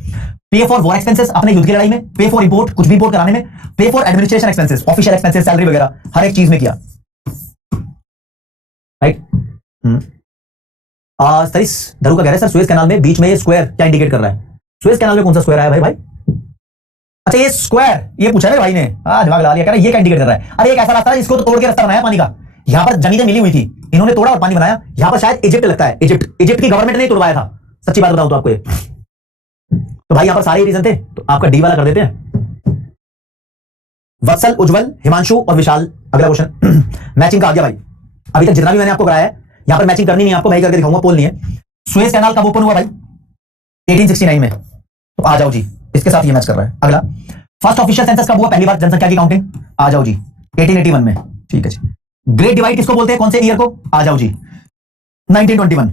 पे फॉर वॉर एक्सपेंसेस, अपने युद्ध की लड़ाई में. पे फॉर इंपोर्ट, कुछ भी इंपोर्ट कराने में. पे for administration expenses, official expenses, salary वगैरह, हर एक चीज में किया. राइट. सतीश धरू का कह रहे हैं सर सुएज कैनाल में बीच में ये स्क्वायर क्या इंडिकेट कर रहा है? सुएज कैनाल में कौन सा स्क्वायर आया भाई? अच्छा ये स्क्वायर, ये पूछा है भाई ने. दिमाग लगा लिया. कह रहा है ये क्या इंडिकेट कर रहा है? अरे एक ऐसा रास्ता है जिसको तो तोड़ के रास्ता बनाया पानी का. यहां पर जमीनें मिली हुई थी, इन्होंने तोड़ा और पानी बनाया. यहां पर शायद इजिप्ट लगता है. इजिप्ट की गवर्नमेंट ने तोड़वाया था. सच्ची बात बताऊं तो आपको ये. तो भाई यहां पर सारे रीजन थे, तो आपका डी वाला कर देते हैं. वत्सल, उज्जवल, हिमांशु और विशाल. अगला क्वेश्चन मैचिंग का आ गया भाई. अभी तक जितना भी मैंने आपको कराया है यहां पर मैचिंग करनी नहीं है आपको, मैं ही करके दिखाऊंगा. पोल नहीं है. सुएज कैनाल कब ओपन हुआ भाई? 1869 में. तो आ जाओ जी, इसके साथ ये मैच कर रहा है. अगला, फर्स्ट ऑफिशियल सेंसस कब हुआ पहली बार जनसंख्या की काउंटिंग? आ जाओ जी, 1881 में. ठीक है जी. ग्रेट डिवाइड किसको बोलते हैं, कौन से ईयर को? आ जाओ जी, 1921.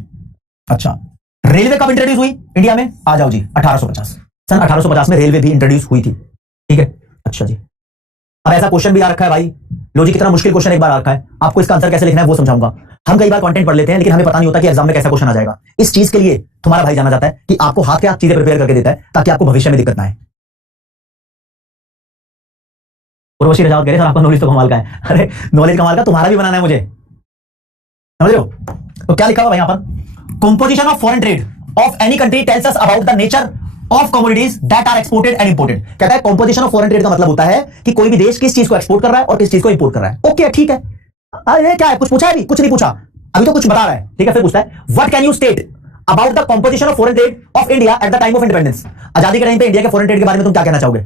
अच्छा, रेलवे कब इंट्रोड्यूस हुई इंडिया में? आ जाओ जी, 1850. सन 1850 में रेलवे भी इंट्रोड्यूस हुई थी. ठीक है. अच्छा जी, अब ऐसा क्वेश्चन भी आ रखा है भाई. लो जी, कितना मुश्किल क्वेश्चन एक बार आ रखा है. आपको इसका आंसर कैसे लिखना है वो समझाऊंगा. हम कई बार कंटेंट पढ़ लेते हैं लेकिन हमें पता नहीं होता कि एग्जाम में कैसा क्वेश्चन आ जाएगा. इस चीज के लिए तुम्हारा भाई जाना जाता है कि आपको हाथ के हाथ चीजें प्रिपेयर करके देता है ताकि आपको भविष्य में दिक्कत ना आए. उर्वशी रजावत कह रहे सर आपका नॉलेज तो कमाल का है. अरे नॉलेज कमाल का, तुम्हारा भी बनाना है मुझे, समझ रहे हो? तो क्या लिखा हुआ यहां पर? Composition of foreign trade of any country tells us about the nature of commodities that are exported and imported. कहता है कंपोजिशन ऑफ फॉरेन ट्रेड का मतलब होता है कि कोई भी देश किस चीज को एक्सपोर्ट कर रहा है और किस चीज को इंपोर्ट कर रहा है. ओके ठीक है. अरे क्या है, कुछ पूछा है? अभी कुछ नहीं पूछा, अभी तो कुछ बता रहा है. ठीक है, फिर पूछता है what can you state about the composition of foreign trade of India at the time of independence. आजादी के टाइम पे इंडिया के फॉरेन ट्रेड के बारे में तुम क्या कहना चाहोगे?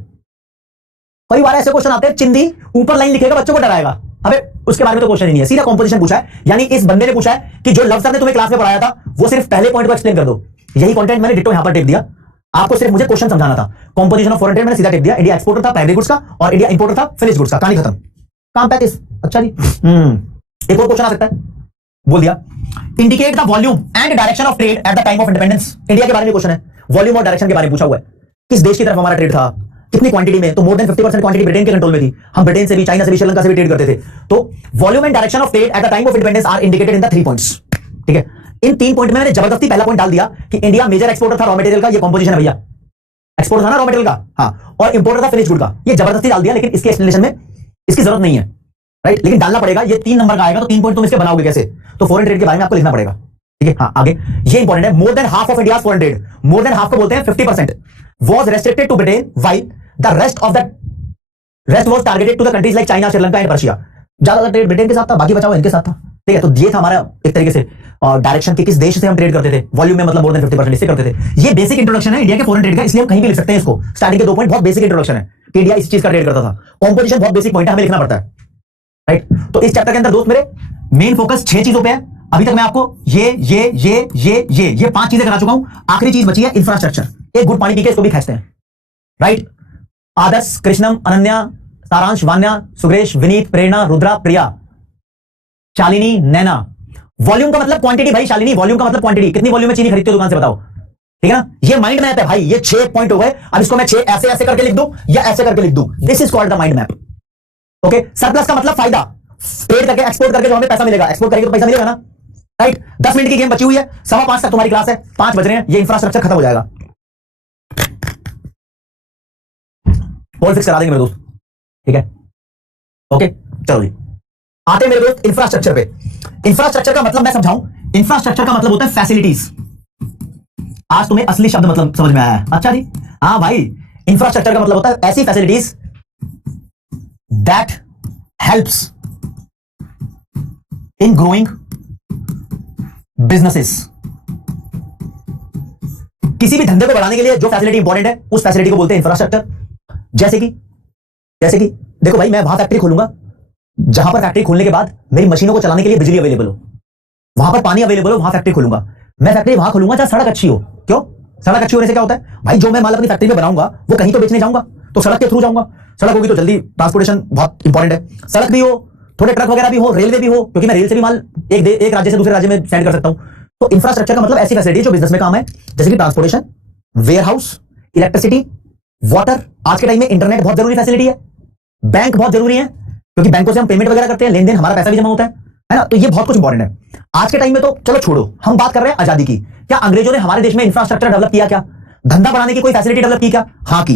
कई बार ऐसे क्वेश्चन आते हैं, चिंदी ऊपर लाइन लिखेगा बच्चों को डराएगा. अबे उसके बारे में तो क्वेश्चन ही नहीं है, सीधा कॉम्पोजिशन पूछा है। यानी इस बंदे ने पूछा है कि जो लव सर ने तुम्हें क्लास में पढ़ाया था वो सिर्फ पहले पॉइंट को एक्सप्लेन कर दो। यही कंटेंट मैंने डिट्टो यहां पर टेप दिया, आपको सिर्फ मुझे क्वेश्चन समझाना था। कॉम्पोजिशन ऑफ फॉरेन ट्रेड मैंने सीधा टेप दिया, इंडिया एक्सपोर्टर था प्राइमरी गुड्स का और इंडिया इंपोर्टर था फिनिश गुड्स का, कहानी खत्म, काम पैकेज। अच्छा जी, एक और क्वेश्चन आ सकता है, बोल दिया indicate the volume and direction of trade at the time of independence. India के बारे में क्वेश्चन है, वॉल्यूम और डायरेक्शन के बारे में पूछा हुआ है, किस देश की तरफ हमारा ट्रेड था, कितनी क्वांटिटी में, तो मोर देन 50% क्वांटिटी ब्रिटेन के कंट्रोल में थी, हम ब्रिटेन से भी, चाइना से भी, श्रीलंका से भी ट्रेड करते थे। तो volume and direction of trade at the time of independence are indicated in the 3 points. ठीक है, इन 3 पॉइंट में मैंने जबरदस्ती पहला पॉइंट डाल दिया कि इंडिया मेजर एक्सपोर्टर था रॉ मटेरियल का, ये कंपोजिशन है भैया, एक्सपोर्टर था ना रॉ मटेरियल का, हाँ, और इंपोर्टर था फिनिश गुड का, ये जबरदस्ती डाल दिया, लेकिन इसके एक्सप्लेनेशन में इसकी जरूरत नहीं है, राइट, लेकिन डालना पड़ेगा। ये 3 नंबर का आएगा तो 3 पॉइंट तुम इसके बनाओगे कैसे, तो फॉरेन ट्रेड के बारे में आपको लिखना पड़ेगा। ठीक है, हाँ, आगे ये इंपॉर्टेंट है, more than half of India's foreign trade, more than half को बोलते हैं 50%, was restricted to Britain while the rest was targeted to the countries like China, Sri Lanka and Russia. ज्यादातर ट्रेड ब्रिटेन के साथ था, बाकी बचा हुआ इनके साथ था। ठीक है, तो ये था हमारा एक तरीके से डायरेक्शन की, किस देश से हम ट्रेड करते थे, वॉल्यूम में मतलब मोर देन 50% इससे करते थे। ये बेसिक इंट्रोडक्शन है इंडिया के फॉरेन ट्रेड का, इसलिए हम कहीं भी लिख सकते हैं इसको। स्टार्टिंग के 2 पॉइंट बहुत बेसिक इंट्रोडक्शन है कि इंडिया इस चीज का ट्रेड करता था। कॉम्पोजिशन बहुत बेसिक पॉइंट है, हमें लिखना पड़ता है, राइट। तो इस चैप्टर के अंदर दोस्त मेरे मेन फोकस 6 चीजों पे है। अभी तक मैं आपको ये 5 चीजें करा चुका हूं, आखिरी चीज बची है इंफ्रास्ट्रक्चर। एक गुड पानी पी के इसको भी खींचते हैं, राइट। आदर्श, कृष्णम, अनन्या, सारांश, वान्या, सुग्रेश, विनीत, प्रेरणा, रुद्रा, प्रिया, शालिनी, नैना। वॉल्यूम का मतलब क्वांटिटी भाई, शालिनी वॉल्यूम का मतलब क्वांटिटी, कितनी वॉल्यूम में चीनी खरीदते हो दुकान से बताओ, ठीक है ना। ये माइंड मैप है भाई, ये 6 पॉइंट हो गए। अब इसको मैं 6 ऐसे ऐसे करके लिख दूं या ऐसे करके लिख दूं, this is called the mind map. Okay, surplus का मतलब फायदा, ट्रेड करके एक्सपोर्ट करके जो हमें पैसा मिलेगा, एक्सपोर्ट करेंगे तो पैसा मिलेगा ना, राइट। 10 मिनट की गेम बची हुई है, 5:15 तक तुम्हारी क्लास है, 5 बज रहे हैं, ये इंफ्रास्ट्रक्चर खत्म हो जाएगा, पोल फिक्स करा देंगे मेरे दोस्त, ठीक है। ओके, चलो जी, आते मेरे दोस्त इंफ्रास्ट्रक्चर पे। इंफ्रास्ट्रक्चर का मतलब मैं समझाऊं, इंफ्रास्ट्रक्चर का मतलब होता है फैसिलिटीज। आज तुम्हें असली शब्द मतलब समझ में आया है, अच्छा जी। हाँ भाई, इंफ्रास्ट्रक्चर का मतलब होता है ऐसी facilities that helps in growing businesses. किसी भी धंधे को बढ़ाने के लिए जो फैसिलिटी इंपॉर्टेंट है उस फैसिलिटी को बोलते हैं इंफ्रास्ट्रक्चर। जैसे कि देखो भाई, मैं वहां फैक्ट्री खोलूंगा जहां पर फैक्ट्री खोलने के बाद मेरी मशीनों को चलाने के लिए बिजली अवेलेबल हो, वहां पर पानी अवेलेबल हो, वहां फैक्ट्री खोलूंगा। मैं फैक्ट्री वहां खोलूंगा जहां सड़क अच्छी हो। क्यों? सड़क अच्छी होने से क्या होता है भाई, जो मैं माल अपनी फैक्ट्री में बनाऊंगा वो कहीं तो बेचने जाऊंगा, तो सड़क के थ्रू जाऊंगा। सड़क होगी तो जल्दी ट्रांसपोर्टेशन बहुत इंपॉर्टेंट है, सड़क भी हो, थोड़े ट्रक वगैरह भी हो, रेलवे भी हो, क्योंकि मैं रेल से भी माल एक राज्य से दूसरे राज्य में सेंड कर सकता हूं। तो इंफ्रास्ट्रक्चर का मतलब ऐसी फैसिलिटी जो बिजनेस में काम है, जैसे कि transportation, warehouse, electricity, water. आज के टाइम में इंटरनेट बहुत जरूरी फैसिलिटी है, बैंक बहुत जरूरी है, क्योंकि बैंकों से हम पेमेंट वगैरह करते हैं, लेन देन, हमारा पैसा भी जमा होता है ना। तो ये बहुत कुछ इंपॉर्टेंट है आज के टाइम में। तो चलो छोड़ो, हम बात कर रहे हैं आजादी की। क्या अंग्रेजों ने हमारे देश में इंफ्रास्ट्रक्चर डेवलप किया? क्या धंधा बढ़ाने की कोई फैसिलिटी डेवलप की? क्या हाँ की।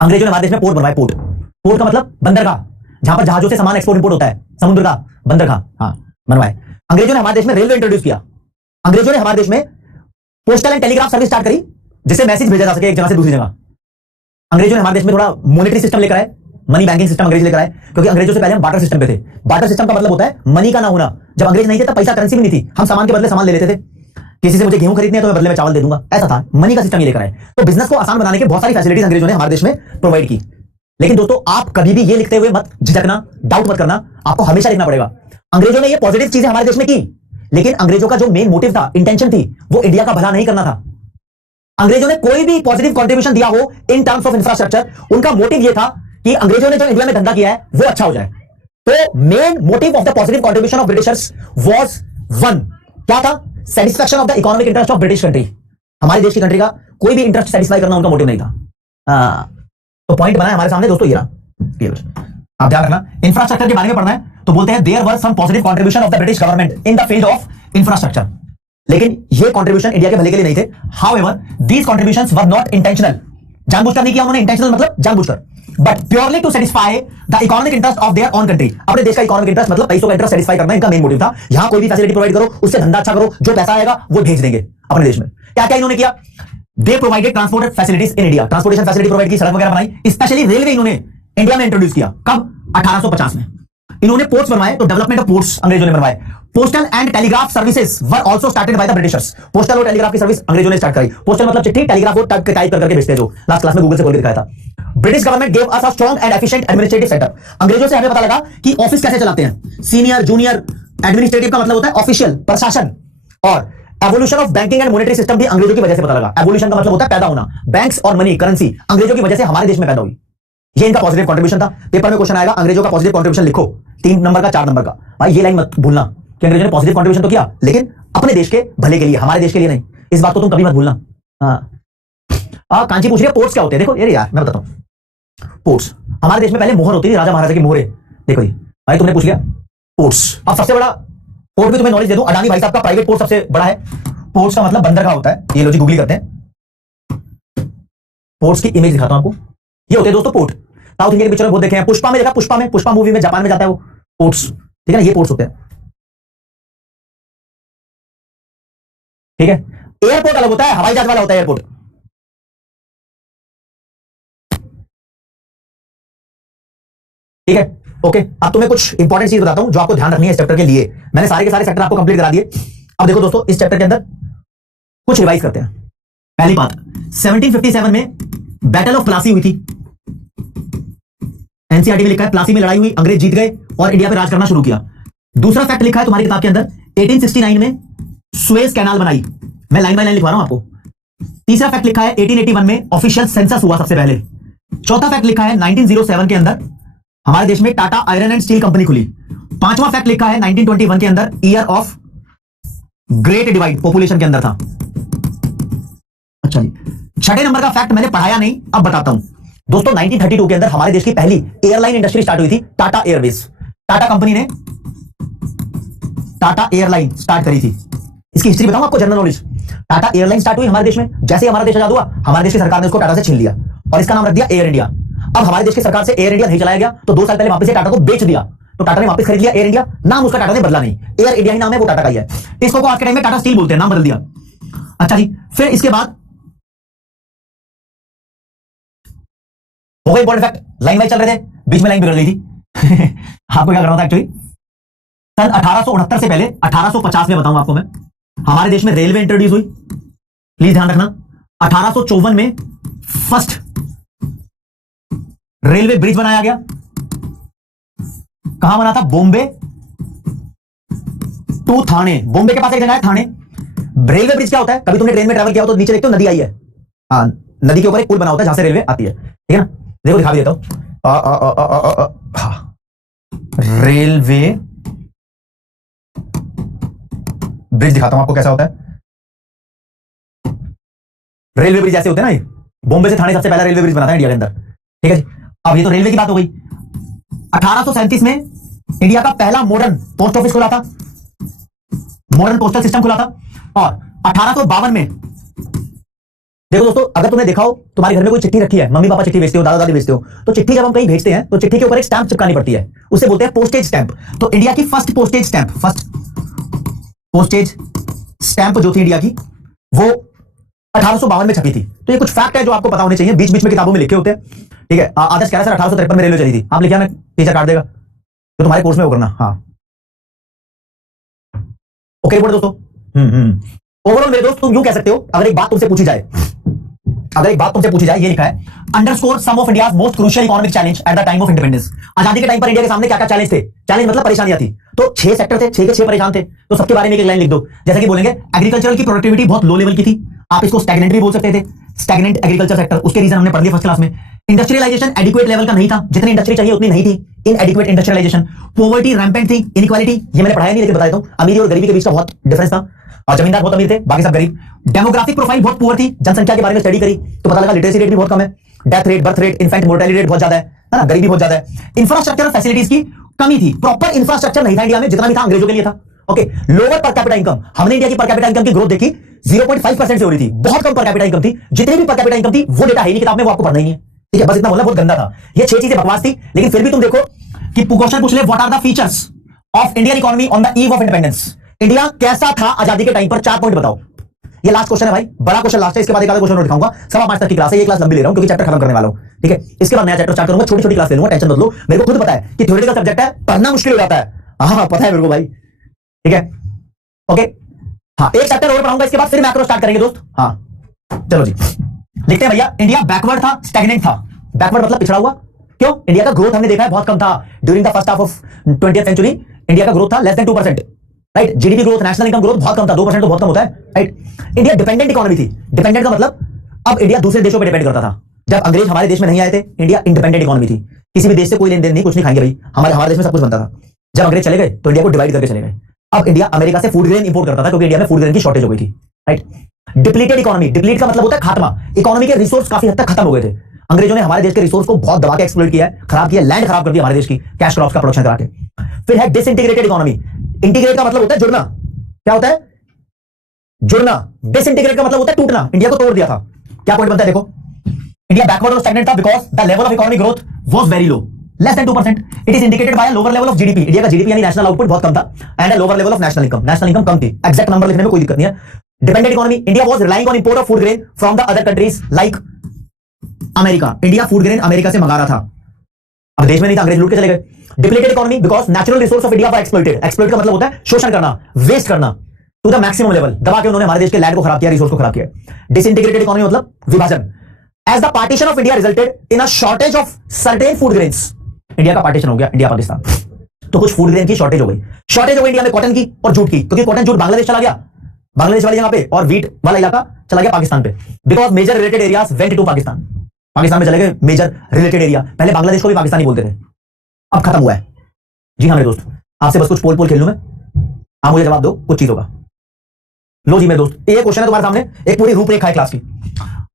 अंग्रेजों ने हमारे देश में पोर्ट बनवाए। पोर्ट का मतलब बंदरगाह, जहां पर जहाजों से सामान एक्सपोर्ट इंपोर्ट होता है, समुद्र का बंदरगाह, हाँ बनवाए। अंग्रेजों ने हमारे देश में रेलवे इंट्रोड्यूस किया। अंग्रेजों ने हमारे देश में postal and telegraph service start करी, जिससे मैसेज भेजा जा सके एक जगह से दूसरी जगह। अंग्रेजों ने हमारे देश में थोड़ा मॉनेटरी सिस्टम लेकर आए, मनी बैंकिंग सिस्टम अंग्रेज लेकर आए, क्योंकि अंग्रेजों से पहले हम बार्टर सिस्टम पे थे। बार्टर सिस्टम का मतलब होता है मनी का ना होना। जब अंग्रेज नहीं थे तब पैसा करेंसी भी नहीं थी, हम सामान के बदले सामान ले लेते थे। किसी से मुझे गेहूं खरीदने है तो मैं बदले में चावल दे दूंगा, ऐसा था। मनी का सिस्टम ये लेकर आए। तो बिजनेस को आसान बनाने के बहुत सारी फैसिलिटीज अंग्रेजों ने हमारे देश में प्रोवाइड की। लेकिन दोस्तों, आप कभी भी ये लिखते हुए मत झिझकना, डाउट मत करना, आपको हमेशा लिखना पड़ेगा अंग्रेजों ने ये पॉजिटिव चीजें हमारे देश में की, लेकिन अंग्रेजों का जो मेन मोटिव था, इंटेंशन थी, वो इंडिया का भला नहीं करना था। अंग्रेजों ने कोई भी पॉजिटिव कंट्रीब्यूशन दिया हो इन टर्म्स ऑफ इंफ्रास्ट्रक्चर, उनका मोटिव ये था कि अंग्रेजों ने जो इंडिया में धंधा किया है वो अच्छा हो जाए। तो main motive of the positive contribution of Britishers was one, क्या था? Satisfaction of the economic interest of British country. हमारे देश की कंट्री का कोई भी इंटरेस्ट सेटिस्फाई करना उनका मोटिव नहीं था। तो पॉइंट बनाया हमारे सामने दोस्तों, ये रहा। आप ध्यान रखना, इंफ्रास्ट्रक्चर के बारे में पढ़ना है तो बोलते हैं there were some positive contribution of the British government in the field of infrastructure. लेकिन ये कंट्रीब्यूशन इंडिया के भले के लिए नहीं थे। However these contributions were not intentional, जानबूझकर नहीं किया उन्होंने। इंटेंशनल मतलब जानबूझकर, but purely to satisfy the economic interest of their own country. अपने देश का इकोनॉमिक इंटरेस्ट मतलब पैसों का इंटरेस्ट सेटिस्फाई करना इनका मेन मोटिव था। यहां कोई भी फैसिलिटी प्रोवाइड करो, उससे धंधा अच्छा करो, जो पैसा आएगा वो भेज देंगे अपने देश में। क्या क्या इन्होंने किया? दे provided transport facilities in India. Transportation facility provide की, सड़क वगैरह बनाई। स्पेशली रेलवे इन्होंने इंडिया में इंट्रोड्यूस किया। कब? 1850 में। इन्होंने पोर्ट्स बनवाए, तो डेवलपमेंट ऑफ पोर्ट्स अंग्रेजों ने बनवाए। Postal and telegraph services were also started by the Britishers. Postal और टेलीग्राफ की सर्विस अंग्रेजों ने स्टार्ट करी। पोस्टल मतलब चिट्ठी, टेलीग्राफ वो टाइप करके भेजते हैं, जो लास्ट क्लास में गूगल से खोल के दिखाया था। British government gave us a strong and efficient administrative setup. अंग्रेजों से हमें पता लगा कि ऑफिस कैसे चलाते हैं, सीनियर जूनियर। एडमिनिस्ट्रेटिव का मतलब होता है ऑफिशियल, प्रशासन। और evolution of banking and monetary system भी अंग्रेजों की वजह से पता लगा। एवोल्यूशन का मतलब होता है पैदा होना, बैंक्स और मनी करेंसी अंग्रेजों की वजह से हमारे देश में पैदा हुई। ये इनका पॉजिटिव कंट्रीब्यूशन था। पेपर में क्वेश्चन आएगा अंग्रेजों का पॉजिटिव कंट्रीब्यूशन लिखो, 3 नंबर का 4 नंबर का। भाई ये लाइन मत भूलना कि अंग्रेजों ने पॉजिटिव कंट्रीब्यूशन तो किया, लेकिन अपने देश के भले के लिए, हमारे देश के लिए नहीं। इस बात को तुम कभी मत भूलना। हाँ कांची पूछ रही है पोर्ट्स क्या होते हैं। देखो ये यार मैं बताता हूं। पोर्ट्स हमारे देश में पहले मोहर होती थी, राजा महाराजा की मोहरे। देखो जी भाई तुमने पूछ लिया पोर्ट्स। अब सबसे बड़ा पोर्ट भी तुम्हें नॉलेज दे दूं, अडानी भाई साहब का प्राइवेट पोर्ट सबसे बड़ा है। पोर्ट्स का मतलब बंदरगाह होता है। ये लो जी गूगल करते हैं, पोर्ट्स की इमेज दिखाता हूं आपको। ये होते हैं दोस्तों पोर्ट। साउथ इंडिया के पिक्चर में बहुत देखे हैं। पुष्पा में देखा, पुष्पा मूवी में जापान में जाता है वो पोर्ट्स, ठीक है ना। ये पोर्ट्स होते हैं, ठीक है। एयरपोर्ट अलग होता है, हवाई जहाज वाला होता है एयरपोर्ट, ठीक है। ओके अब तुम्हें कुछ इंपॉर्टेंट चीज बताता हूं जो आपको ध्यान रखनी है इस चैप्टर के लिए। मैंने सारे के सारे सेक्टर आपको कंप्लीट करा दिए। अब देखो दोस्तों इस चैप्टर के अंदर कुछ रिवाइज करते हैं। पहली बात 1757 में बैटल ऑफ प्लासी हुई थी। एनसीईआरटी में लिखा है प्लासी में लड़ाई हुई, अंग्रेज जीत गए और इंडिया पे राज करना शुरू किया। दूसरा फैक्ट लिखा है तुम्हारी किताब के अंदर 1869 में सुएज कैनाल बनाई। मैं लाइन बाय लाइन लिखवा रहा हूं आपको। तीसरा फैक्ट लिखा है 1881 में ऑफिशियल सेंसस हुआ सबसे पहले। चौथा फैक्ट लिखा है 1907 के अंदर हमारे देश में Tata iron and steel company खुली। पांचवा फैक्ट लिखा है 1921 के अंदर year of great divide population के अंदर था। अच्छा जी छठे नंबर का फैक्ट मैंने पढ़ाया नहीं, अब बताता हूं दोस्तों। 1932 के अंदर हमारे देश की पहली एयरलाइन इंडस्ट्री स्टार्ट हुई थी, टाटा एयरवेज। टाटा कंपनी ने टाटा एयरलाइन स्टार्ट करी थी। इसकी हिस्ट्री बताऊं आपको, general knowledge. Tata airline start हुई हमारे देश में, जैसे ही हमारा देश आजाद हुआ हमारे देश की सरकार ने उसको टाटा से छीन लिया और इसका नाम रख दिया एयर इंडिया। अब हमारे देश की सरकार से एयर इंडिया नहीं चलाया गया, तो 2 साल पहले वापस से टाटा को बेच दिया। तो टाटा ने वापस खरीद लिया एयर इंडिया, नाम उसका टाटा ने बदला नहीं, एयर इंडिया ही नाम है, वो टाटा का ही है। इसको आज के टाइम में टाटा स्टील बोलते हैं, नाम बदल दिया। अच्छा जी फिर इसके बाद हो गए इंपॉर्टेंट फैक्ट। लाइन वाइज चल रहे थे, बीच में लाइन बिगड़ गई थी। आपको क्या करना था एक्चुअली, सन 1869 से पहले 1850 में बताऊं आपको मैं, हमारे देश में रेलवे इंट्रोड्यूस हुई। प्लीज ध्यान रखना 1854 में फर्स्ट रेलवे ब्रिज बनाया गया। कहां बना था, बॉम्बे टू थाने। बॉम्बे के पास एक जगह है थाने। रेलवे ब्रिज क्या होता है, कभी तुमने ट्रेन में ट्रैवल किया हो तो नीचे देखते हो नदी आई है, हाँ नदी के ऊपर एक पुल बना होता है जहां से रेलवे आती है, ठीक है ना। देखो दिखा भी देता हूं, रेलवे ब्रिज दिखाता हूं आपको कैसा होता है। रेलवे ब्रिज ऐसे होते हैं ना, बॉम्बे से थाने सबसे पहला रेलवे ब्रिज बना था इंडिया के अंदर, ठीक है जी। अब ये तो रेलवे की बात हो गई। 1837 में इंडिया का पहला मॉडर्न पोस्ट ऑफिस खुला था, मॉडर्न पोस्टल सिस्टम खुला था। और 1852 में देखो दोस्तों, अगर तुमने देखा हो तुम्हारे घर में कोई चिट्ठी रखी है, मम्मी पापा चिट्ठी भेजते हो, दादा दादी भेजते हो, तो चिट्ठी जब हम कहीं भेजते हैं तो चिट्ठी के ऊपर एक स्टैंप चिपकानी पड़ती है, उसे बोलते हैं पोस्टेज स्टैंप। तो इंडिया की फर्स्ट पोस्टेज स्टैंप जो थी इंडिया की, वो 1852 में छपी थी। तो ये कुछ फैक्ट है जो आपको पता होने चाहिए, बीच बीच में किताबों में लिखे होते हैं, ठीक है। आदर्श कह रहा है सर 1853 में रेलवे चली थी, आप लिखिए ना, टीचर काट देगा, तो तुम्हारे कोर्स में वो करना। हाँ ओके रिपोर्ट दोस्तों। ओवरऑल मेरे दोस्त तुम यूं कह सकते हो, अगर एक बात तुमसे पूछी जाए, ये लिखा है underscore some of India's most crucial economic challenge at the time of independence. आजादी के टाइम पर इंडिया के सामने क्या क्या चैलेंज थे, चैलेंज मतलब परेशानियां थी। तो 6 सेक्टर थे, 6 के 6 परेशान थे, तो सबके बारे में एक लाइन लिख दो। जैसे कि बोलेंगे एग्रीकल्चरल की प्रोडक्टिविटी बहुत लो लेवल की थी, आप इसको स्टैग्नेंट भी बोल सकते थे, स्टैग्नेंट एग्रीकल्चर सेक्टर। उसके रीजन हमने पढ़ लिया फर्स्ट क्लास में। इंडस्ट्रियलाइजेशन एडिक्वेट लेवल का नहीं था, जितनी इंडस्ट्री चाहिए उतनी नहीं थी, इनएडिक्वेट इंडस्ट्रियलाइजेशन। पॉवर्टी रैम्पेंट थी, इनइक्वालिटी ये मैंने पढ़ाया नहीं लेकिन बता देता हूं, अमीरी और गरीबी के बीच का बहुत डिफरेंस था। और जमींदार बहुत अमीर थे, बाकी सब गरीब। डेमोग्राफिक प्रोफाइल बहुत पुअर थी, जनसंख्या के बारे में स्टडी करी तो पता लगा लिटरेसी रेट भी बहुत कम है, death rate, birth rate, in fact mortality rate बहुत ज्यादा है ना, गरीबी बहुत ज्यादा है। इंफ्रास्ट्रक्चर फैसिलिटीज की कमी थी, प्रॉपर इंफ्रास्ट्रक्चर नहीं था इंडिया में, जितना भी था अंग्रेजों के लिए था। Okay lower per capita income, हमने इंडिया की पर कैपिटा इनकम की ग्रोथ देखी 0.5% से हो रही थी, बहुत कम पर कैपिटा इनकम थी। जितनी भी पर कैपिटा इनकम थी वो डेटा है नहीं किताब में, वो आपको पढ़ना ही नहीं है, ठीक है। बस इतना बोलना, बहुत गंदा था। ये 6 चीजें बकवास थी, लेकिन फिर भी तुम देखो कि क्वेश्चन पूछ ले what are the features of Indian economy on the eve of independence. India कैसा था आजादी के टाइम पर, 4 पॉइंट बताओ। ये लास्ट क्वेश्चन है भाई, बड़ा क्वेश्चन लास्ट है, इसके बाद एक आधा क्वेश्चन और दिखाऊंगा। 5:15 तक की क्लास है, ये क्लास लंबी ले रहा हूं क्योंकि चैप्टर खत्म करने वाला हूं, ठीक है। इसके बाद नया चैप्टर स्टार्ट करूंगा, छोटी छोटी क्लास ले लूंगा, टेंशन मत लो। मेरे को खुद पता है कि थ्योरेटिकल सब्जेक्ट है, पढ़ना मुश्किल हो जाता है। हाँ पता है मेरे को भाई, ठीक है, ओके। हाँ एक चैप्टर और पढ़ाऊंगा, इसके बाद फिर मैक्रो स्टार्ट करेंगे दोस्त। हाँ चलो जी, लिखते हैं भैया। इंडिया बैकवर्ड था, स्टैग्नेंट था। बैकवर्ड मतलब पिछड़ा हुआ। क्यों? इंडिया का ग्रोथ हमने देखा है बहुत कम था during the first half of 20th century. India का ग्रोथ था less than 2%, right. GDP growth, national income growth बहुत कम था, 2% तो बहुत कम होता है, राइट। इंडिया डिपेंडेंट इकोनॉमी थी। डिपेंडेंट का मतलब अब इंडिया दूसरे देशों पर डिपेंड करता था। जब अंग्रेज हमारे देश में नहीं आए थे, इंडिया इंडिपेंडेंट इकोनॉमी थी। किसी भी देश से कोई लेन देन नहीं, कुछ नहीं खाएंगे भाई, हमारे देश में सब कुछ बनता था। जब अंग्रेज चले गए तो इंडिया को डिवाइड करके चले गए। अब इंडिया अमेरिका से फूड ग्रेन इंपोर्ट करता था क्योंकि इंडिया में फूड ग्रेन की शॉर्टेज हो गई थी, राइट। डिप्लीटेड इकोनॉमी, डिप्लीट का मतलब होता है खात्मा। इकोनॉमी के रिसोर्स काफी हद तक खत्म हो गए थे। अंग्रेजों ने हमारे देश के रिसोर्स को बहुत दबा के एक्सप्लॉइट किया है, खराब किया, लैंड खराब कर दिया हमारे देश की, कैश क्रॉप्स का प्रोडक्शन करा के। फिर है डिसइंटीग्रेटेड इकोनॉमी। इंटीग्रेट का मतलब होता है जुड़ना। क्या होता है? जुड़ना। डिसइंटीग्रेट का मतलब होता है टूटना। इंडिया को तोड़ दिया था। क्या पॉइंट बनता है देखो, इंडिया बैकवर्ड और स्टैग्नेंट था because the level of economic growth was very low, less than 2%। It is indicated by lower level of GDP. India का जीडीपी यानी नेशनल आउटपुट बहुत कम था, and lower level of national income. National income कम थी, एग्जैक्ट नंबर लिखने में कोई दिक्कत नहीं है। Dependent economy, India was relying on import of food grain from the other countries like America. India food grain America से मंगा रहा था, अब देश में नहीं था, अंग्रेज लूट के चले गए। Depleted economy because natural resource of India were exploited. Exploit का मतलब होता है शोषण करना, वेस्ट करना टू द मैक्सिमम लेवल। दबा के उन्होंने हमारे देश के लैंड को खराब किया, रिसोर्स को खराब किया। डिसइंटीग्रेटेड इकोनॉमी मतलब विभाजन। As the partition of India resulted in a shortage of certain food grains. India का पार्टीशन हो गया, इंडिया पाकिस्तान, तो कुछ फूड ग्रेन की शॉर्टेज हो गई। शॉर्टेज हो गई इंडिया में कॉटन की और जूट की, क्योंकि कॉटन जूट बांग्लादेश चला गया, बांग्लादेश वाली जगह पे, और वीट वाला इलाका चला गया पाकिस्तान पे। Because major related areas went to Pakistan. Pakistan में चले गए मेजर रिलेटेड एरिया। पहले बांग्लादेश को भी पाकिस्तानी बोलते थे, अब खत्म हुआ है। जी हाँ मेरे दोस्त, आपसे बस कुछ पोल पोल खेल लूं मैं, आप मुझे जवाब दो कुछ चीजों का। लो जी मेरे दोस्त, एक क्वेश्चन है तुम्हारे सामने, एक पूरी रूपरेखा है क्लास की।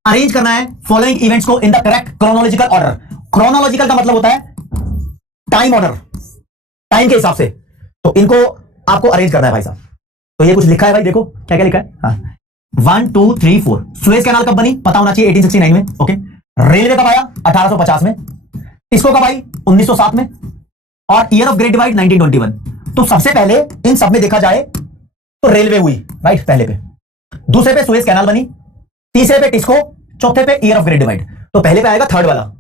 अरेंज करना है फॉलोइंग इवेंट्स को in the correct chronological order. Chronological का मतलब होता है टाइम ऑर्डर, टाइम के हिसाब से। तो इनको आपको अरेंज करना है भाई साहब। तो ये कुछ लिखा है भाई, देखो क्या क्या लिखा है। हाँ 1 2 3 4। सुएज कैनाल कब बनी पता होना चाहिए, 1869 में, ओके। रेलवे कब आया 1850 में। इसको कब आई 1907 में। और ईयर ऑफ ग्रेट डिवाइड 1921। तो सबसे पहले इन सब में देखा जाए तो रेलवे हुई, राइट, पहले पे। दूसरे पे सुएज कैनाल बनी, तीसरे पे टिस्को, चौथे पे ईयर ऑफ ग्रेट डिवाइड। तो पहले पे आएगा थर्ड वाला,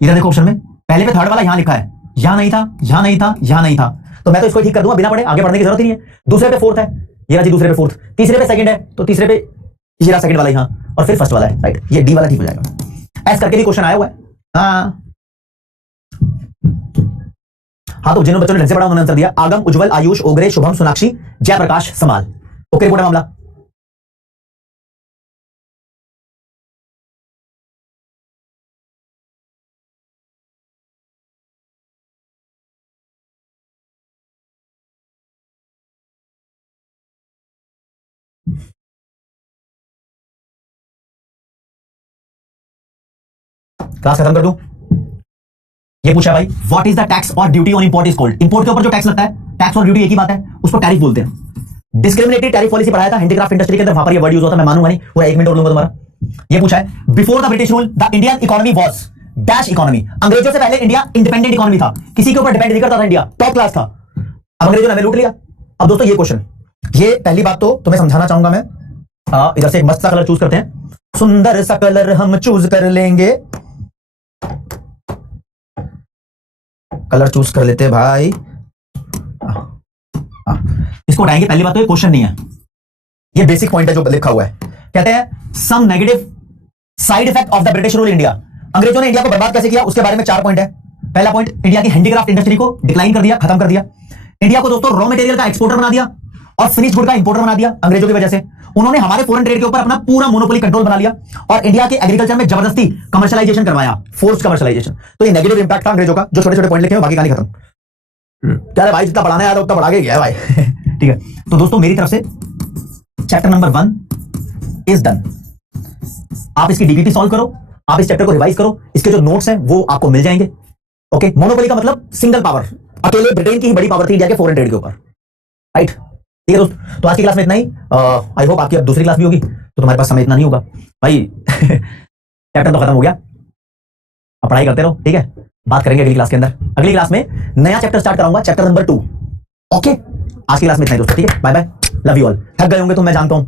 इधर देखो ऑप्शन में, पहले पे थर्ड वाला यहां लिखा है, यहां नहीं था, यहां नहीं था, यहां नहीं था। तो मैं तो इसको ठीक कर दूंगा बिना पढ़े, आगे पढ़ने की जरूरत ही नहीं है। दूसरे पे फोर्थ है, ये रहा जी दूसरे पे फोर्थ। तीसरे पे सेकंड है, तो तीसरे पे ये रहा सेकंड वाला यहां, और फिर फर्स्ट वाला है, राइट। ये डी वाला ठीक हो जाएगा। ऐसा करके भी क्वेश्चन आया हुआ है। हाँ तो जिन बच्चों ने ढंग से पढ़ा उन्होंने आंसर दिया। आगम, उज्जवल, आयुष, ओगरे, शुभम, सोनाक्षी, जयप्रकाश, समाल। ओके रिपोर्ट है मामला। क्लास खत्म कर दूं। ये पूछा भाई, व्हाट इज द टैक्स और duty on import is called. Import के ऊपर जो टैक्स लगता है, टैक्स और ड्यूटी एक ही बात है, उसको टैरिफ बोलते हैं। डिस्क्रिमिनेटरी टैरिफ पॉलिसी पढ़ाया था हैंडीक्राफ्ट इंडस्ट्री के अंदर, वहां पर ये वर्ड यूज होता है, मैं मानूंगा नहीं, पूरा 1 मिनट और लूंगा तुम्हारा। ये पूछा है, before the British rule the Indian economy was dash economy. अंग्रेजों से पहले इंडिया इंडिपेंडेंट इकोनॉमी था, किसी के ऊपर डिपेंड नहीं करता था, इंडिया टॉप क्लास था। अब अंग्रेजों ने हमें लूट लिया। अब दोस्तों ये क्वेश्चन, ये पहली बात तो तुम्हें समझाना चाहूंगा मैं। इधर से एक मस्त सा कलर चूज करते हैं, सुंदर सा कलर हम चूज कर लेंगे। कलर चूज कर लेते हैं भाई। इसको उठाएंगे। पहली बात तो ये क्वेश्चन नहीं है, ये बेसिक पॉइंट है जो लिखा हुआ है। कहते हैं some negative side effect of the British rule India. अंग्रेजों ने इंडिया को बर्बाद कैसे किया उसके बारे में 4 पॉइंट है। पहला पॉइंट, इंडिया की हैंडीक्राफ्ट इंडस्ट्री को डिक्लाइन कर दिया, खत्म कर दिया। इंडिया को दोस्तों रॉ मटेरियल का एक्सपोर्टर बना दिया और फिनिश गुड का इंपोर्टर बना दिया। अंग्रेजों की वजह से उन्होंने हमारे फॉरेन ट्रेड के ऊपर अपना पूरा मोनोपोली कंट्रोल बना लिया और इंडिया के एग्रीकल्चर में जबरदस्ती कमर्शियलाइजेशन करवाया, फोर्स्ड कमर्शियलाइजेशन। तो ये नेगेटिव इंपैक्ट था अंग्रेजों का, जो छोटे छोटे पॉइंट लिखे हैं बाकी कहानी खत्म। क्या है भाई, जितना पढ़ाने आया था उतना पढ़ा के गया भाई। ठीक है, तो दोस्तों मेरी तरफ से चैप्टर नंबर 1 इज डन। आप इसकी डीपीटी सॉल्व करो, आप इस चैप्टर को रिवाइज करो, इसके जो नोट्स हैं वो आपको मिल जाएंगे। ओके, मोनोपोली का मतलब सिंगल पावर, अकेले ब्रिटेन की ही बड़ी पावर थी इंडिया के फॉरेन ट्रेड के ऊपर, राइट। ठीक है दोस्त, तो आज की क्लास में इतना ही। आई होप आपकी अब दूसरी क्लास भी होगी तो तुम्हारे पास समय इतना नहीं होगा भाई। चैप्टर तो खत्म हो गया, अब पढ़ाई करते रहो, ठीक है। बात करेंगे अगली क्लास के अंदर। अगली क्लास में नया चैप्टर स्टार्ट कराऊंगा, चैप्टर नंबर 2। ओके, आज की क्लास में इतना ही दोस्तों, ठीक है। Bye bye, love you all. थक गए होंगे तो मैं जानता हूं।